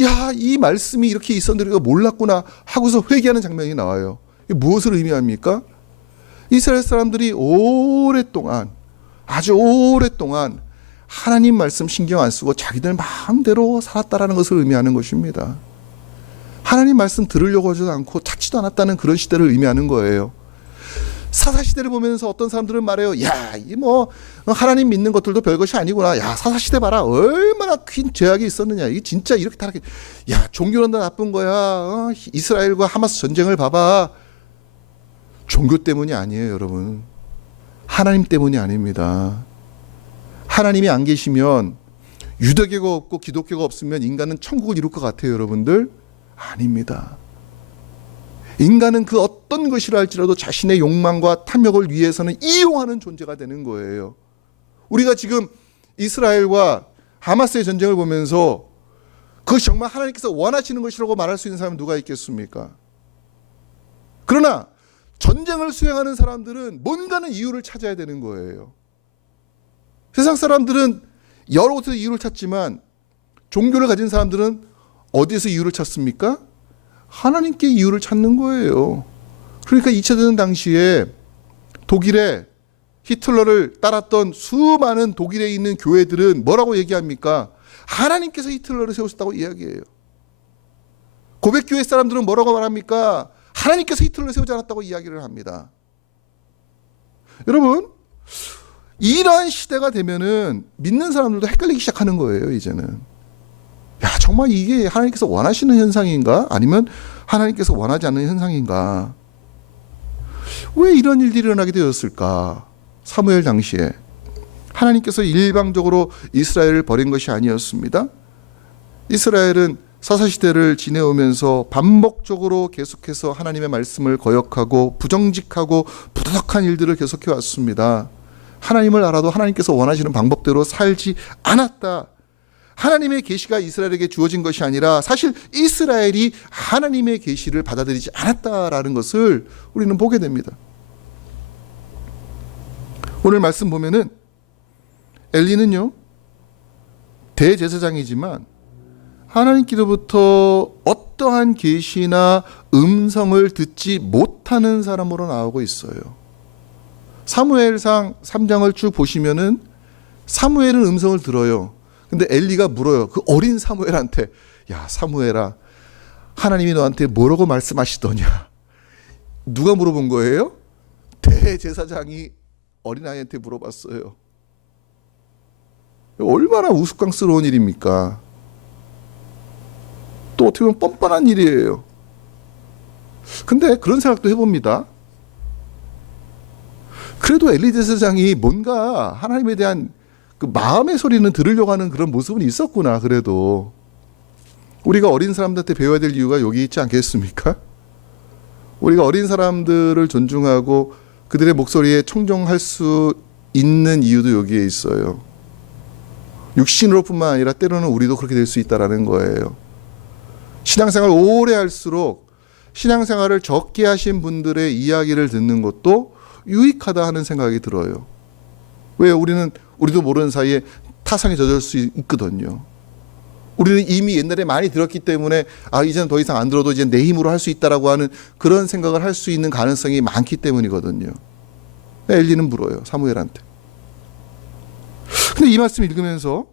야, 이 말씀이 이렇게 있었는데 우리가 몰랐구나 하고서 회개하는 장면이 나와요. 이게 무엇을 의미합니까? 이스라엘 사람들이 오랫동안, 아주 오랫동안 하나님 말씀 신경 안 쓰고 자기들 마음대로 살았다라는 것을 의미하는 것입니다. 하나님 말씀 들으려고 하지도 않고 찾지도 않았다는 그런 시대를 의미하는 거예요. 사사시대를 보면서 어떤 사람들은 말해요. 야, 이 뭐 하나님 믿는 것들도 별것이 아니구나. 야, 사사시대 봐라. 얼마나 큰 죄악이 있었느냐. 이게 진짜 이렇게 타락해. 야, 종교는 다 나쁜 거야. 이스라엘과 하마스 전쟁을 봐봐. 종교 때문이 아니에요, 여러분. 하나님 때문이 아닙니다. 하나님이 안 계시면, 유대교가 없고 기독교가 없으면 인간은 천국을 이룰 것 같아요, 여러분들? 아닙니다. 인간은 그 어떤 것이라 할지라도 자신의 욕망과 탐욕을 위해서는 이용하는 존재가 되는 거예요. 우리가 지금 이스라엘과 하마스의 전쟁을 보면서 그것이 정말 하나님께서 원하시는 것이라고 말할 수 있는 사람은 누가 있겠습니까? 그러나 전쟁을 수행하는 사람들은 뭔가는 이유를 찾아야 되는 거예요. 세상 사람들은 여러 곳에서 이유를 찾지만 종교를 가진 사람들은 어디에서 이유를 찾습니까? 하나님께 이유를 찾는 거예요. 그러니까 2차 대전 당시에 독일에 히틀러를 따랐던 수많은 독일에 있는 교회들은 뭐라고 얘기합니까? 하나님께서 히틀러를 세우셨다고 이야기해요. 고백교회 사람들은 뭐라고 말합니까? 하나님께서 히틀러를 세우지 않았다고 이야기를 합니다. 여러분, 이러한 시대가 되면은 믿는 사람들도 헷갈리기 시작하는 거예요, 이제는. 야, 정말 이게 하나님께서 원하시는 현상인가? 아니면 하나님께서 원하지 않는 현상인가? 왜 이런 일들이 일어나게 되었을까? 사무엘 당시에 하나님께서 일방적으로 이스라엘을 버린 것이 아니었습니다. 이스라엘은 사사시대를 지내오면서 반복적으로 계속해서 하나님의 말씀을 거역하고 부정직하고 부도덕한 일들을 계속해 왔습니다. 하나님을 알아도 하나님께서 원하시는 방법대로 살지 않았다. 하나님의 계시가 이스라엘에게 주어진 것이 아니라 사실 이스라엘이 하나님의 계시를 받아들이지 않았다라는 것을 우리는 보게 됩니다. 오늘 말씀 보면은 엘리는요, 대제사장이지만 하나님께로부터 어떠한 계시나 음성을 듣지 못하는 사람으로 나오고 있어요. 사무엘상 3장을 쭉 보시면은 사무엘은 음성을 들어요. 근데 엘리가 물어요. 그 어린 사무엘한테, 야 사무엘아, 하나님이 너한테 뭐라고 말씀하시더냐? 누가 물어본 거예요? 대제사장이 어린아이한테 물어봤어요. 얼마나 우스꽝스러운 일입니까? 또 어떻게 보면 뻔뻔한 일이에요. 근데 그런 생각도 해봅니다. 그래도 엘리 제사장이 뭔가 하나님에 대한 그 마음의 소리는 들으려고 하는 그런 모습은 있었구나. 그래도 우리가 어린 사람들한테 배워야 될 이유가 여기 있지 않겠습니까? 우리가 어린 사람들을 존중하고 그들의 목소리에 청종할 수 있는 이유도 여기에 있어요. 육신으로뿐만 아니라 때로는 우리도 그렇게 될 수 있다는 거예요. 신앙생활 오래 할수록 신앙생활을 적게 하신 분들의 이야기를 듣는 것도 유익하다 하는 생각이 들어요. 왜? 우리도 모르는 사이에 타성에 젖을 수 있거든요. 우리는 이미 옛날에 많이 들었기 때문에 이제는 더 이상 안 들어도 이제 내 힘으로 할 수 있다라고 하는 그런 생각을 할 수 있는 가능성이 많기 때문이거든요. 엘리는 물어요, 사무엘한테. 근데 이 말씀 읽으면서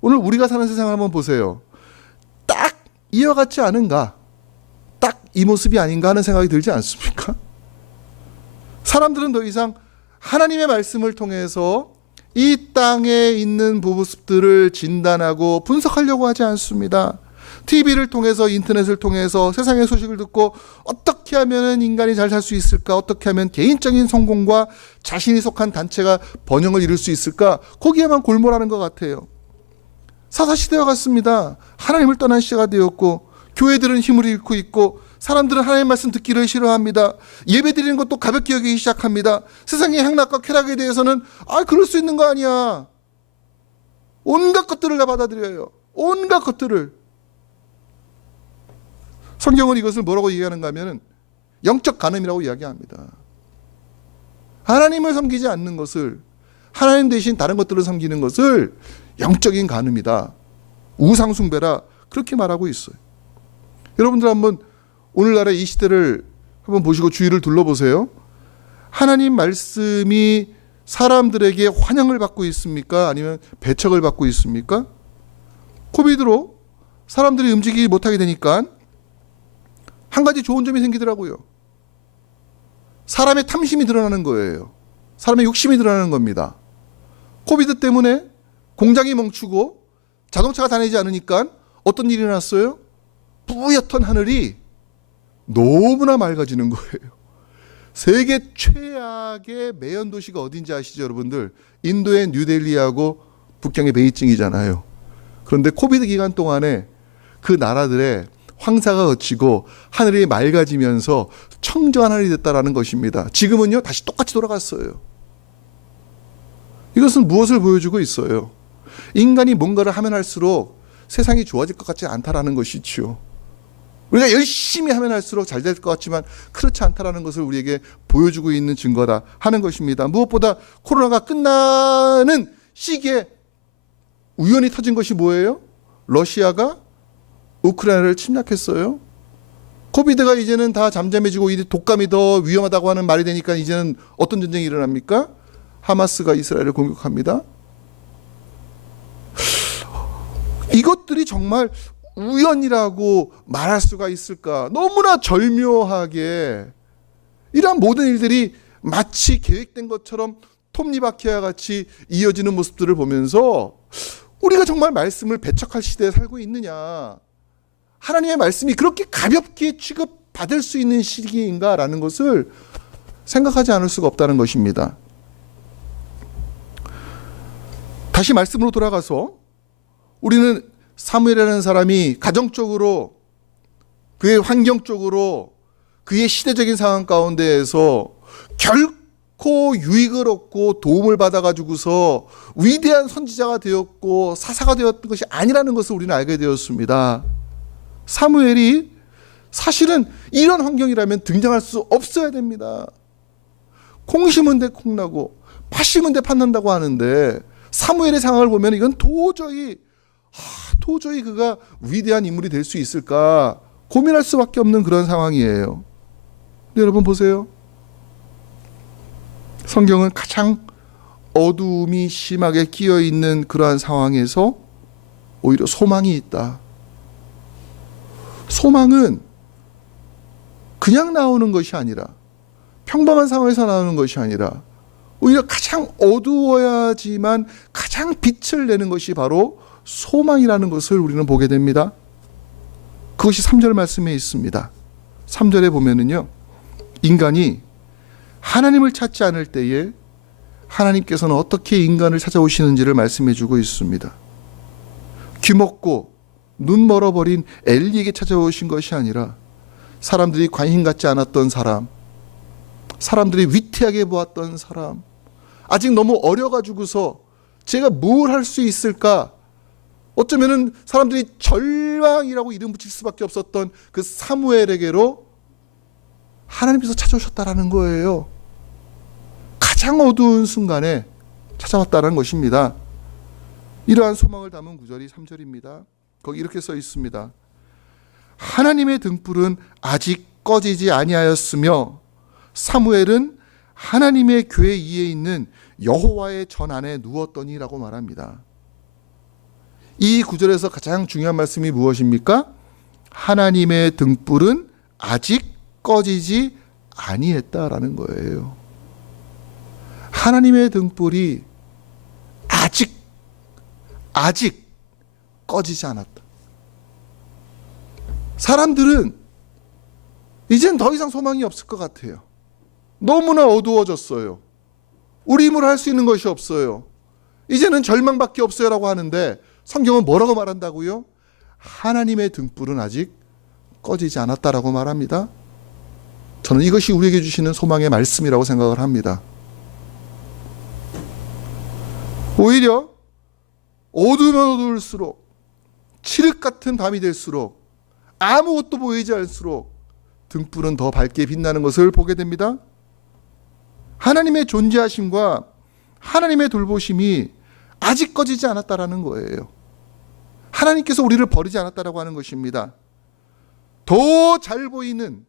오늘 우리가 사는 세상을 한번 보세요. 딱 이와 같지 않은가? 딱 이 모습이 아닌가 하는 생각이 들지 않습니까? 사람들은 더 이상 하나님의 말씀을 통해서 이 땅에 있는 모습들을 진단하고 분석하려고 하지 않습니다. TV를 통해서, 인터넷을 통해서 세상의 소식을 듣고 어떻게 하면 인간이 잘 살 수 있을까? 어떻게 하면 개인적인 성공과 자신이 속한 단체가 번영을 이룰 수 있을까? 거기에만 골몰하는 것 같아요. 사사시대와 같습니다. 하나님을 떠난 시대가 되었고 교회들은 힘을 잃고 있고 사람들은 하나님의 말씀 듣기를 싫어합니다. 예배 드리는 것도 가볍게 여기기 시작합니다. 세상의 행락과 쾌락에 대해서는 그럴 수 있는 거 아니야. 온갖 것들을 다 받아들여요. 온갖 것들을. 성경은 이것을 뭐라고 얘기하는가 하면 영적 간음이라고 이야기합니다. 하나님을 섬기지 않는 것을, 하나님 대신 다른 것들을 섬기는 것을 영적인 간음이다, 우상 숭배라, 그렇게 말하고 있어요. 여러분들 한번 오늘날의 이 시대를 한번 보시고 주위를 둘러보세요. 하나님 말씀이 사람들에게 환영을 받고 있습니까? 아니면 배척을 받고 있습니까? 코비드로 사람들이 움직이지 못하게 되니까 한 가지 좋은 점이 생기더라고요. 사람의 탐심이 드러나는 거예요. 사람의 욕심이 드러나는 겁니다. 코비드 때문에 공장이 멈추고 자동차가 다니지 않으니까 어떤 일이 났어요? 뿌옇던 하늘이 너무나 맑아지는 거예요. 세계 최악의 매연 도시가 어딘지 아시죠, 여러분들? 인도의 뉴델리하고 북경의 베이징이잖아요. 그런데 코비드 기간 동안에 그 나라들의 황사가 걷히고 하늘이 맑아지면서 청정한 하늘이 됐다라는 것입니다. 지금은요, 다시 똑같이 돌아갔어요. 이것은 무엇을 보여주고 있어요? 인간이 뭔가를 하면 할수록 세상이 좋아질 것 같지 않다라는 것이지요. 우리가 열심히 하면 할수록 잘 될 것 같지만 그렇지 않다라는 것을 우리에게 보여주고 있는 증거다 하는 것입니다. 무엇보다 코로나가 끝나는 시기에 우연히 터진 것이 뭐예요? 러시아가 우크라이나를 침략했어요. 코비드가 이제는 다 잠잠해지고 이제 독감이 더 위험하다고 하는 말이 되니까 이제는 어떤 전쟁이 일어납니까? 하마스가 이스라엘을 공격합니다. 이것들이 정말 우연이라고 말할 수가 있을까? 너무나 절묘하게 이러한 모든 일들이 마치 계획된 것처럼 톱니바퀴와 같이 이어지는 모습들을 보면서 우리가 정말 말씀을 배척할 시대에 살고 있느냐, 하나님의 말씀이 그렇게 가볍게 취급받을 수 있는 시기인가라는 것을 생각하지 않을 수가 없다는 것입니다. 다시 말씀으로 돌아가서 우리는 사무엘이라는 사람이 가정적으로, 그의 환경적으로, 그의 시대적인 상황 가운데에서 결코 유익을 얻고 도움을 받아가지고서 위대한 선지자가 되었고 사사가 되었던 것이 아니라는 것을 우리는 알게 되었습니다. 사무엘이 사실은 이런 환경이라면 등장할 수 없어야 됩니다. 콩 심은 데 콩나고 팥 심은 데 팥난다고 하는데 사무엘의 상황을 보면 이건 도저히 그가 위대한 인물이 될 수 있을까 고민할 수밖에 없는 그런 상황이에요. 근데 여러분 보세요. 성경은 가장 어두움이 심하게 끼어 있는 그러한 상황에서 오히려 소망이 있다. 소망은 그냥 나오는 것이 아니라, 평범한 상황에서 나오는 것이 아니라 오히려 가장 어두워야지만 가장 빛을 내는 것이 바로 소망이라는 것을 우리는 보게 됩니다. 그것이 3절 말씀에 있습니다. 3절에 보면은요, 인간이 하나님을 찾지 않을 때에 하나님께서는 어떻게 인간을 찾아오시는지를 말씀해 주고 있습니다. 귀먹고 눈 멀어버린 엘리에게 찾아오신 것이 아니라 사람들이 관심 갖지 않았던 사람, 사람들이 위태하게 보았던 사람, 아직 너무 어려가지고서 제가 뭘 할 수 있을까, 어쩌면은 사람들이 절망이라고 이름 붙일 수밖에 없었던 그 사무엘에게로 하나님께서 찾아오셨다라는 거예요. 가장 어두운 순간에 찾아왔다는 것입니다. 이러한 소망을 담은 구절이 3절입니다. 거기 이렇게 써 있습니다. 하나님의 등불은 아직 꺼지지 아니하였으며 사무엘은 하나님의 교회 위에 있는 여호와의 전 안에 누웠더니라고 말합니다. 이 구절에서 가장 중요한 말씀이 무엇입니까? 하나님의 등불은 아직 꺼지지 아니했다라는 거예요. 하나님의 등불이 아직 꺼지지 않았다. 사람들은 이젠 더 이상 소망이 없을 것 같아요. 너무나 어두워졌어요. 우리 힘으로 할 수 있는 것이 없어요. 이제는 절망밖에 없어요라고 하는데 성경은 뭐라고 말한다고요? 하나님의 등불은 아직 꺼지지 않았다라고 말합니다. 저는 이것이 우리에게 주시는 소망의 말씀이라고 생각을 합니다. 오히려 어두우면 어두울수록, 칠흑 같은 밤이 될수록, 아무것도 보이지 않을수록 등불은 더 밝게 빛나는 것을 보게 됩니다. 하나님의 존재하심과 하나님의 돌보심이 아직 꺼지지 않았다라는 거예요. 하나님께서 우리를 버리지 않았다라고 하는 것입니다. 더 잘 보이는,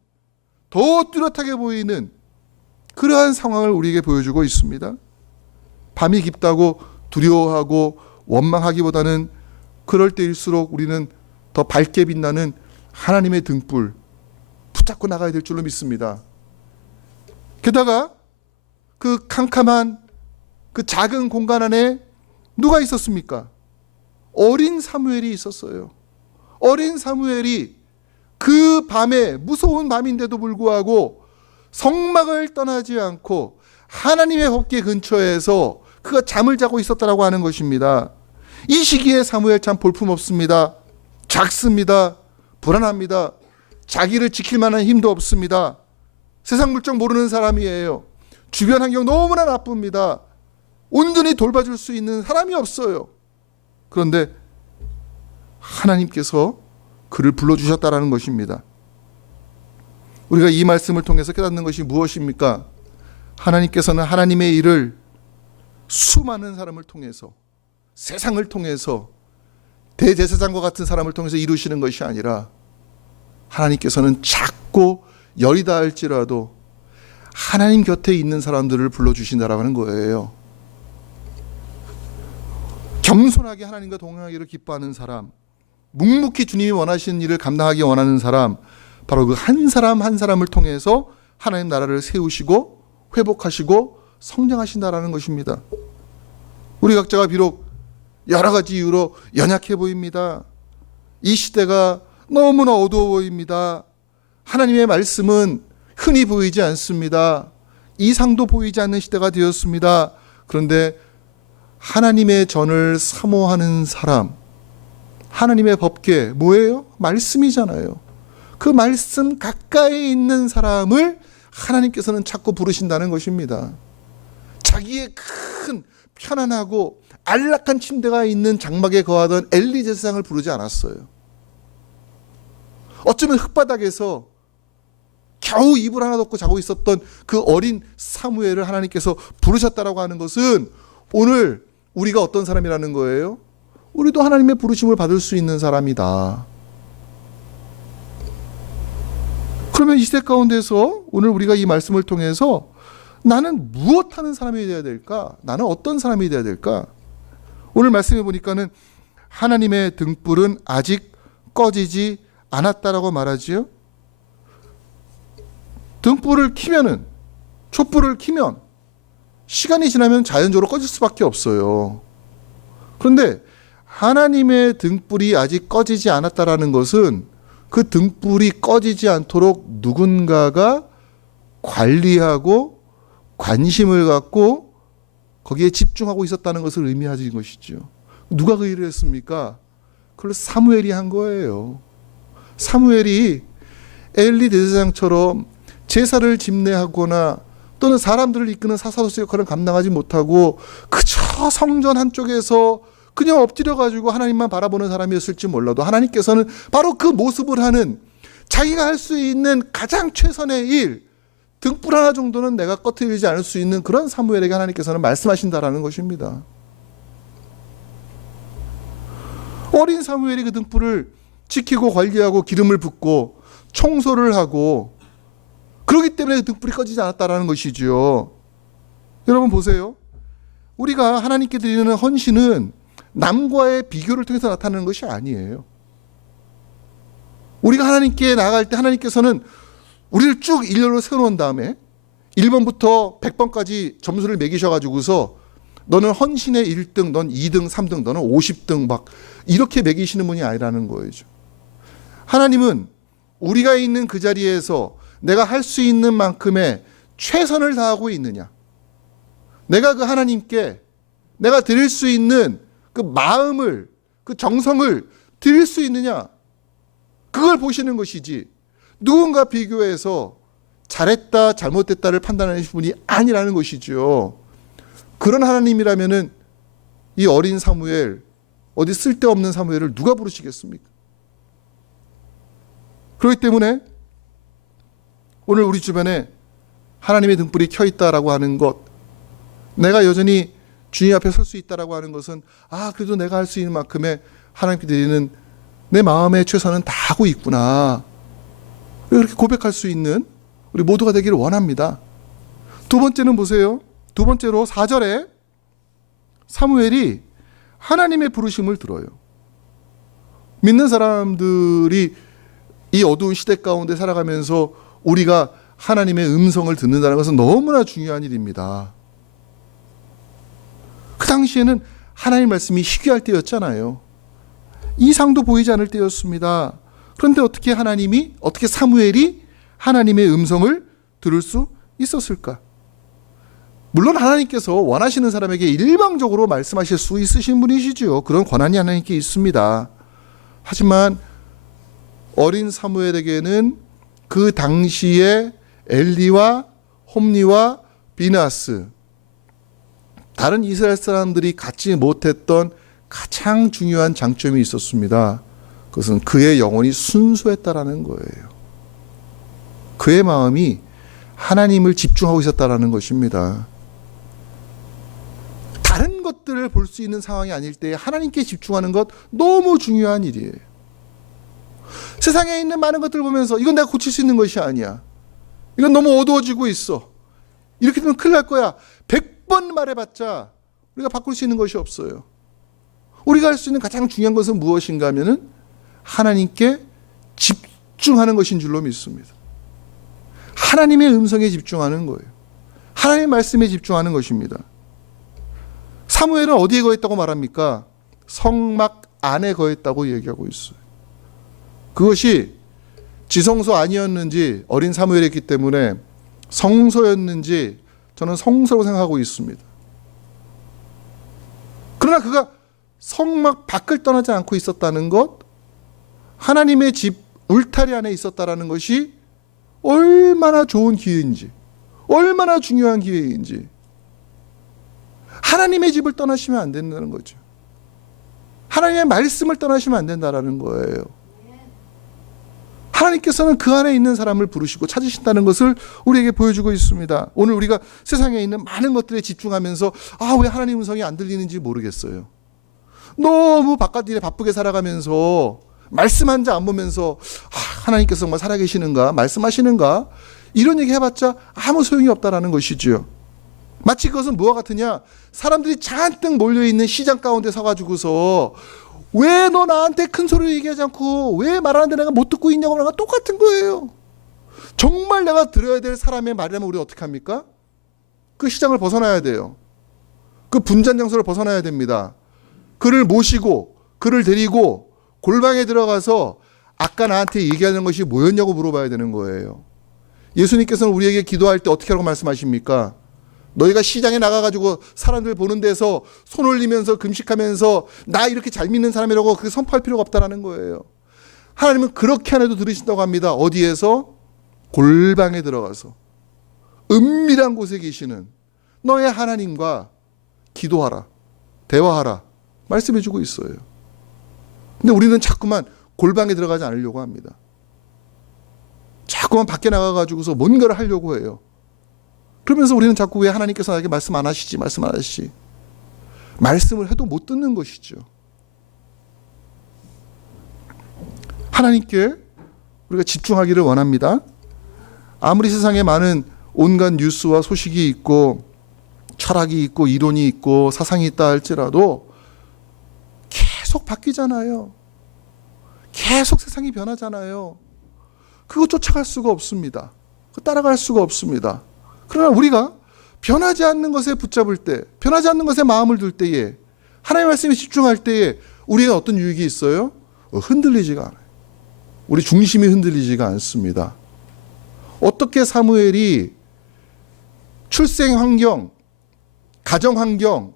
더 뚜렷하게 보이는 그러한 상황을 우리에게 보여주고 있습니다. 밤이 깊다고 두려워하고 원망하기보다는 그럴 때일수록 우리는 더 밝게 빛나는 하나님의 등불 붙잡고 나가야 될 줄로 믿습니다. 게다가 그 캄캄한 그 작은 공간 안에 누가 있었습니까? 어린 사무엘이 있었어요. 어린 사무엘이 그 밤에, 무서운 밤인데도 불구하고 성막을 떠나지 않고 하나님의 헛개 근처에서 그가 잠을 자고 있었다라고 하는 것입니다. 이 시기에 사무엘 참 볼품없습니다. 작습니다. 불안합니다. 자기를 지킬 만한 힘도 없습니다. 세상 물정 모르는 사람이에요. 주변 환경 너무나 나쁩니다. 온전히 돌봐줄 수 있는 사람이 없어요. 그런데 하나님께서 그를 불러주셨다라는 것입니다. 우리가 이 말씀을 통해서 깨닫는 것이 무엇입니까? 하나님께서는 하나님의 일을 수많은 사람을 통해서, 세상을 통해서, 대제사장과 같은 사람을 통해서 이루시는 것이 아니라 하나님께서는 작고 여리다 할지라도 하나님 곁에 있는 사람들을 불러주신다라고 하는 거예요. 겸손하게 하나님과 동행하기를 기뻐하는 사람, 묵묵히 주님이 원하시는 일을 감당하기 원하는 사람, 바로 그 한 사람 한 사람을 통해서 하나님 나라를 세우시고 회복하시고 성장하신다라는 것입니다. 우리 각자가 비록 여러 가지 이유로 연약해 보입니다. 이 시대가 너무나 어두워 보입니다. 하나님의 말씀은 흔히 보이지 않습니다. 이상도 보이지 않는 시대가 되었습니다. 그런데 하나님의 전을 사모하는 사람, 하나님의 법궤 뭐예요? 말씀이잖아요. 그 말씀 가까이 있는 사람을 하나님께서는 자꾸 부르신다는 것입니다. 자기의 큰 편안하고 안락한 침대가 있는 장막에 거하던 엘리 제사장을 부르지 않았어요. 어쩌면 흙바닥에서 겨우 이불 하나 덮고 자고 있었던 그 어린 사무엘을 하나님께서 부르셨다라고 하는 것은 오늘 우리가 어떤 사람이라는 거예요? 우리도 하나님의 부르심을 받을 수 있는 사람이다. 그러면 이 시대 가운데서 오늘 우리가 이 말씀을 통해서 나는 무엇하는 사람이 되어야 될까? 나는 어떤 사람이 되어야 될까? 오늘 말씀해 보니까는 하나님의 등불은 아직 꺼지지 않았다라고 말하지요. 등불을 켜면은, 촛불을 켜면 시간이 지나면 자연적으로 꺼질 수밖에 없어요. 그런데 하나님의 등불이 아직 꺼지지 않았다라는 것은 그 등불이 꺼지지 않도록 누군가가 관리하고 관심을 갖고 거기에 집중하고 있었다는 것을 의미하는 것이죠. 누가 그 일을 했습니까? 그걸 사무엘이 한 거예요. 사무엘이 엘리 대제사장처럼 제사를 집례하거나 또는 사람들을 이끄는 사사로서 역할을 감당하지 못하고 그저 성전 한쪽에서 그냥 엎드려가지고 하나님만 바라보는 사람이었을지 몰라도 하나님께서는 바로 그 모습을 하는 자기가 할 수 있는 가장 최선의 일, 등불 하나 정도는 내가 꺼트리지 않을 수 있는 그런 사무엘에게 하나님께서는 말씀하신다라는 것입니다. 어린 사무엘이 그 등불을 지키고 관리하고 기름을 붓고 청소를 하고 그렇기 때문에 그 등불이 꺼지지 않았다라는 것이지요. 여러분 보세요. 우리가 하나님께 드리는 헌신은 남과의 비교를 통해서 나타나는 것이 아니에요. 우리가 하나님께 나아갈 때 하나님께서는 우리를 쭉 일렬로 세워놓은 다음에 1번부터 100번까지 점수를 매기셔가지고서 너는 헌신의 1등, 넌 2등, 3등, 너는 50등 막 이렇게 매기시는 분이 아니라는 거예요. 하나님은 우리가 있는 그 자리에서 내가 할 수 있는 만큼의 최선을 다하고 있느냐, 내가 그 하나님께 내가 드릴 수 있는 그 마음을, 그 정성을 드릴 수 있느냐, 그걸 보시는 것이지 누군가 비교해서 잘했다 잘못됐다를 판단하시는 분이 아니라는 것이죠. 그런 하나님이라면은 이 어린 사무엘, 어디 쓸데없는 사무엘을 누가 부르시겠습니까? 그렇기 때문에 오늘 우리 주변에 하나님의 등불이 켜 있다라고 하는 것, 내가 여전히 주님 앞에 설 수 있다라고 하는 것은 그래도 내가 할 수 있는 만큼의 하나님께 드리는 내 마음의 최선은 다 하고 있구나, 이렇게 고백할 수 있는 우리 모두가 되기를 원합니다. 두 번째는 보세요. 두 번째로 4절에 사무엘이 하나님의 부르심을 들어요. 믿는 사람들이 이 어두운 시대 가운데 살아가면서 우리가 하나님의 음성을 듣는다는 것은 너무나 중요한 일입니다. 그 당시에는 하나님 말씀이 희귀할 때였잖아요. 이상도 보이지 않을 때였습니다. 그런데 어떻게 사무엘이 하나님의 음성을 들을 수 있었을까? 물론 하나님께서 원하시는 사람에게 일방적으로 말씀하실 수 있으신 분이시죠. 그런 권한이 하나님께 있습니다. 하지만 어린 사무엘에게는 그 당시에 엘리와 홈리와 비나스, 다른 이스라엘 사람들이 갖지 못했던 가장 중요한 장점이 있었습니다. 그것은 그의 영혼이 순수했다라는 거예요. 그의 마음이 하나님을 집중하고 있었다라는 것입니다. 다른 것들을 볼 수 있는 상황이 아닐 때 하나님께 집중하는 것 너무 중요한 일이에요. 세상에 있는 많은 것들을 보면서 이건 내가 고칠 수 있는 것이 아니야, 이건 너무 어두워지고 있어, 이렇게 되면 큰일 날 거야, 100번 말해봤자 우리가 바꿀 수 있는 것이 없어요. 우리가 할 수 있는 가장 중요한 것은 무엇인가 하면은 하나님께 집중하는 것인 줄로 믿습니다. 하나님의 음성에 집중하는 거예요. 하나님의 말씀에 집중하는 것입니다. 사무엘은 어디에 거했다고 말합니까? 성막 안에 거했다고 얘기하고 있어요. 그것이 지성소 아니었는지 어린 사무엘이었기 때문에 성소였는지 저는 성소라고 생각하고 있습니다. 그러나 그가 성막 밖을 떠나지 않고 있었다는 것, 하나님의 집 울타리 안에 있었다라는 것이 얼마나 좋은 기회인지, 얼마나 중요한 기회인지. 하나님의 집을 떠나시면 안 된다는 거죠. 하나님의 말씀을 떠나시면 안 된다라는 거예요. 하나님께서는 그 안에 있는 사람을 부르시고 찾으신다는 것을 우리에게 보여주고 있습니다. 오늘 우리가 세상에 있는 많은 것들에 집중하면서 왜 하나님 음성이 안 들리는지 모르겠어요. 너무 바깥 일에 바쁘게 살아가면서 말씀 한 자 안 보면서 하나님께서 정말 살아계시는가, 말씀하시는가, 이런 얘기 해봤자 아무 소용이 없다라는 것이지요. 마치 그것은 무엇 같으냐, 사람들이 잔뜩 몰려있는 시장 가운데 서가지고서 왜 너 나한테 큰 소리를 얘기하지 않고 왜 말하는데 내가 못 듣고 있냐고 하는 거 똑같은 거예요. 정말 내가 들어야 될 사람의 말이라면 우리 어떻게 합니까? 그 시장을 벗어나야 돼요. 그 분잔 장소를 벗어나야 됩니다. 그를 모시고 그를 데리고 골방에 들어가서 아까 나한테 얘기하는 것이 뭐였냐고 물어봐야 되는 거예요. 예수님께서는 우리에게 기도할 때 어떻게 하라고 말씀하십니까? 너희가 시장에 나가가지고 사람들 보는 데서 손 올리면서 금식하면서 나 이렇게 잘 믿는 사람이라고 그렇게 선포할 필요가 없다라는 거예요. 하나님은 그렇게 안 해도 들으신다고 합니다. 어디에서? 골방에 들어가서 은밀한 곳에 계시는 너의 하나님과 기도하라, 대화하라 말씀해주고 있어요. 근데 우리는 자꾸만 골방에 들어가지 않으려고 합니다. 자꾸만 밖에 나가가지고서 뭔가를 하려고 해요. 그러면서 우리는 자꾸 왜 하나님께서 나에게 말씀 안 하시지, 말씀 안 하시지. 말씀을 해도 못 듣는 것이죠. 하나님께 우리가 집중하기를 원합니다. 아무리 세상에 많은 온갖 뉴스와 소식이 있고 철학이 있고 이론이 있고 사상이 있다 할지라도 계속 바뀌잖아요. 계속 세상이 변하잖아요. 그거 쫓아갈 수가 없습니다. 따라갈 수가 없습니다. 그러나 우리가 변하지 않는 것에 붙잡을 때, 변하지 않는 것에 마음을 둘 때에, 하나님의 말씀에 집중할 때에 우리가 어떤 유익이 있어요? 흔들리지가 않아요. 우리 중심이 흔들리지가 않습니다. 어떻게 사무엘이 출생 환경, 가정 환경,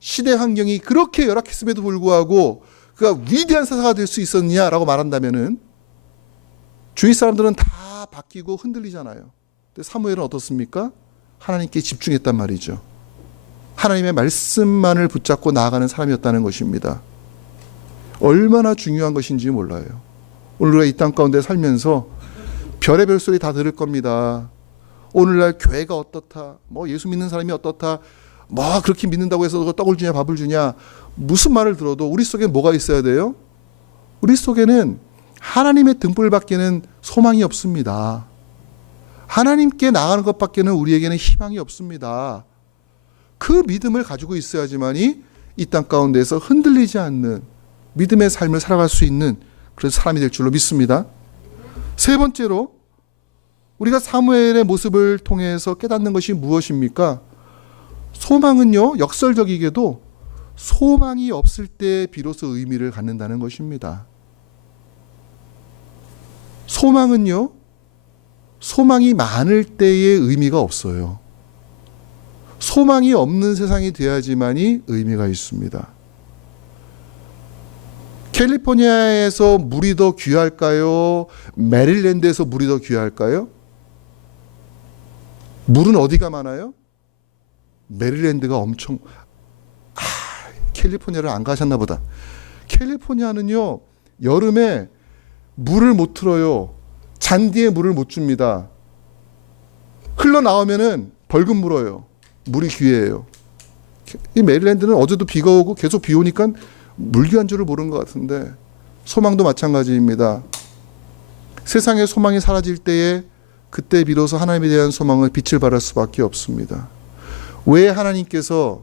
시대 환경이 그렇게 열악했음에도 불구하고 그가 위대한 사사가 될 수 있었냐라고 말한다면은 주위 사람들은 다 바뀌고 흔들리잖아요. 근데 사무엘은 어떻습니까? 하나님께 집중했단 말이죠. 하나님의 말씀만을 붙잡고 나아가는 사람이었다는 것입니다. 얼마나 중요한 것인지 몰라요. 오늘 우리가 이 땅 가운데 살면서 별의별 소리 다 들을 겁니다. 오늘날 교회가 어떻다, 예수 믿는 사람이 어떻다, 그렇게 믿는다고 해서 떡을 주냐 밥을 주냐, 무슨 말을 들어도 우리 속에 뭐가 있어야 돼요? 우리 속에는 하나님의 등불밖에는 소망이 없습니다. 하나님께 나가는 것밖에는 우리에게는 희망이 없습니다. 그 믿음을 가지고 있어야지만이 이 땅 가운데서 흔들리지 않는 믿음의 삶을 살아갈 수 있는 그런 사람이 될 줄로 믿습니다. 세 번째로 우리가 사무엘의 모습을 통해서 깨닫는 것이 무엇입니까? 소망은요, 역설적이게도 소망이 없을 때 비로소 의미를 갖는다는 것입니다. 소망은요, 소망이 많을 때의 의미가 없어요. 소망이 없는 세상이 돼야지만이 의미가 있습니다. 캘리포니아에서 물이 더 귀할까요? 메릴랜드에서 물이 더 귀할까요? 물은 어디가 많아요? 메릴랜드가 엄청, 캘리포니아를 안 가셨나 보다. 캘리포니아는요, 여름에 물을 못 틀어요. 잔디에 물을 못 줍니다. 흘러나오면은 벌금 물어요. 물이 귀해요. 이 메릴랜드는 어제도 비가 오고 계속 비 오니까 물 귀한 줄을 모르는 것 같은데, 소망도 마찬가지입니다. 세상의 소망이 사라질 때에 그때 비로소 하나님에 대한 소망을 빛을 발할 수밖에 없습니다. 왜 하나님께서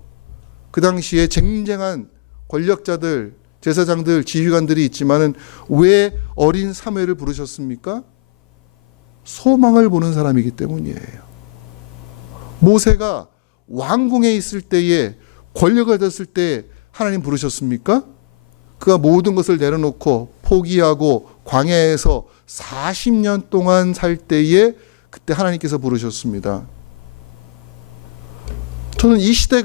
그 당시에 쟁쟁한 권력자들, 제사장들, 지휘관들이 있지만은 왜 어린 사무엘을 부르셨습니까? 소망을 보는 사람이기 때문이에요. 모세가 왕궁에 있을 때에, 권력을 얻었을 때 하나님 부르셨습니까? 그가 모든 것을 내려놓고 포기하고 광야에서 40년 동안 살 때에 그때 하나님께서 부르셨습니다. 저는 이 시대가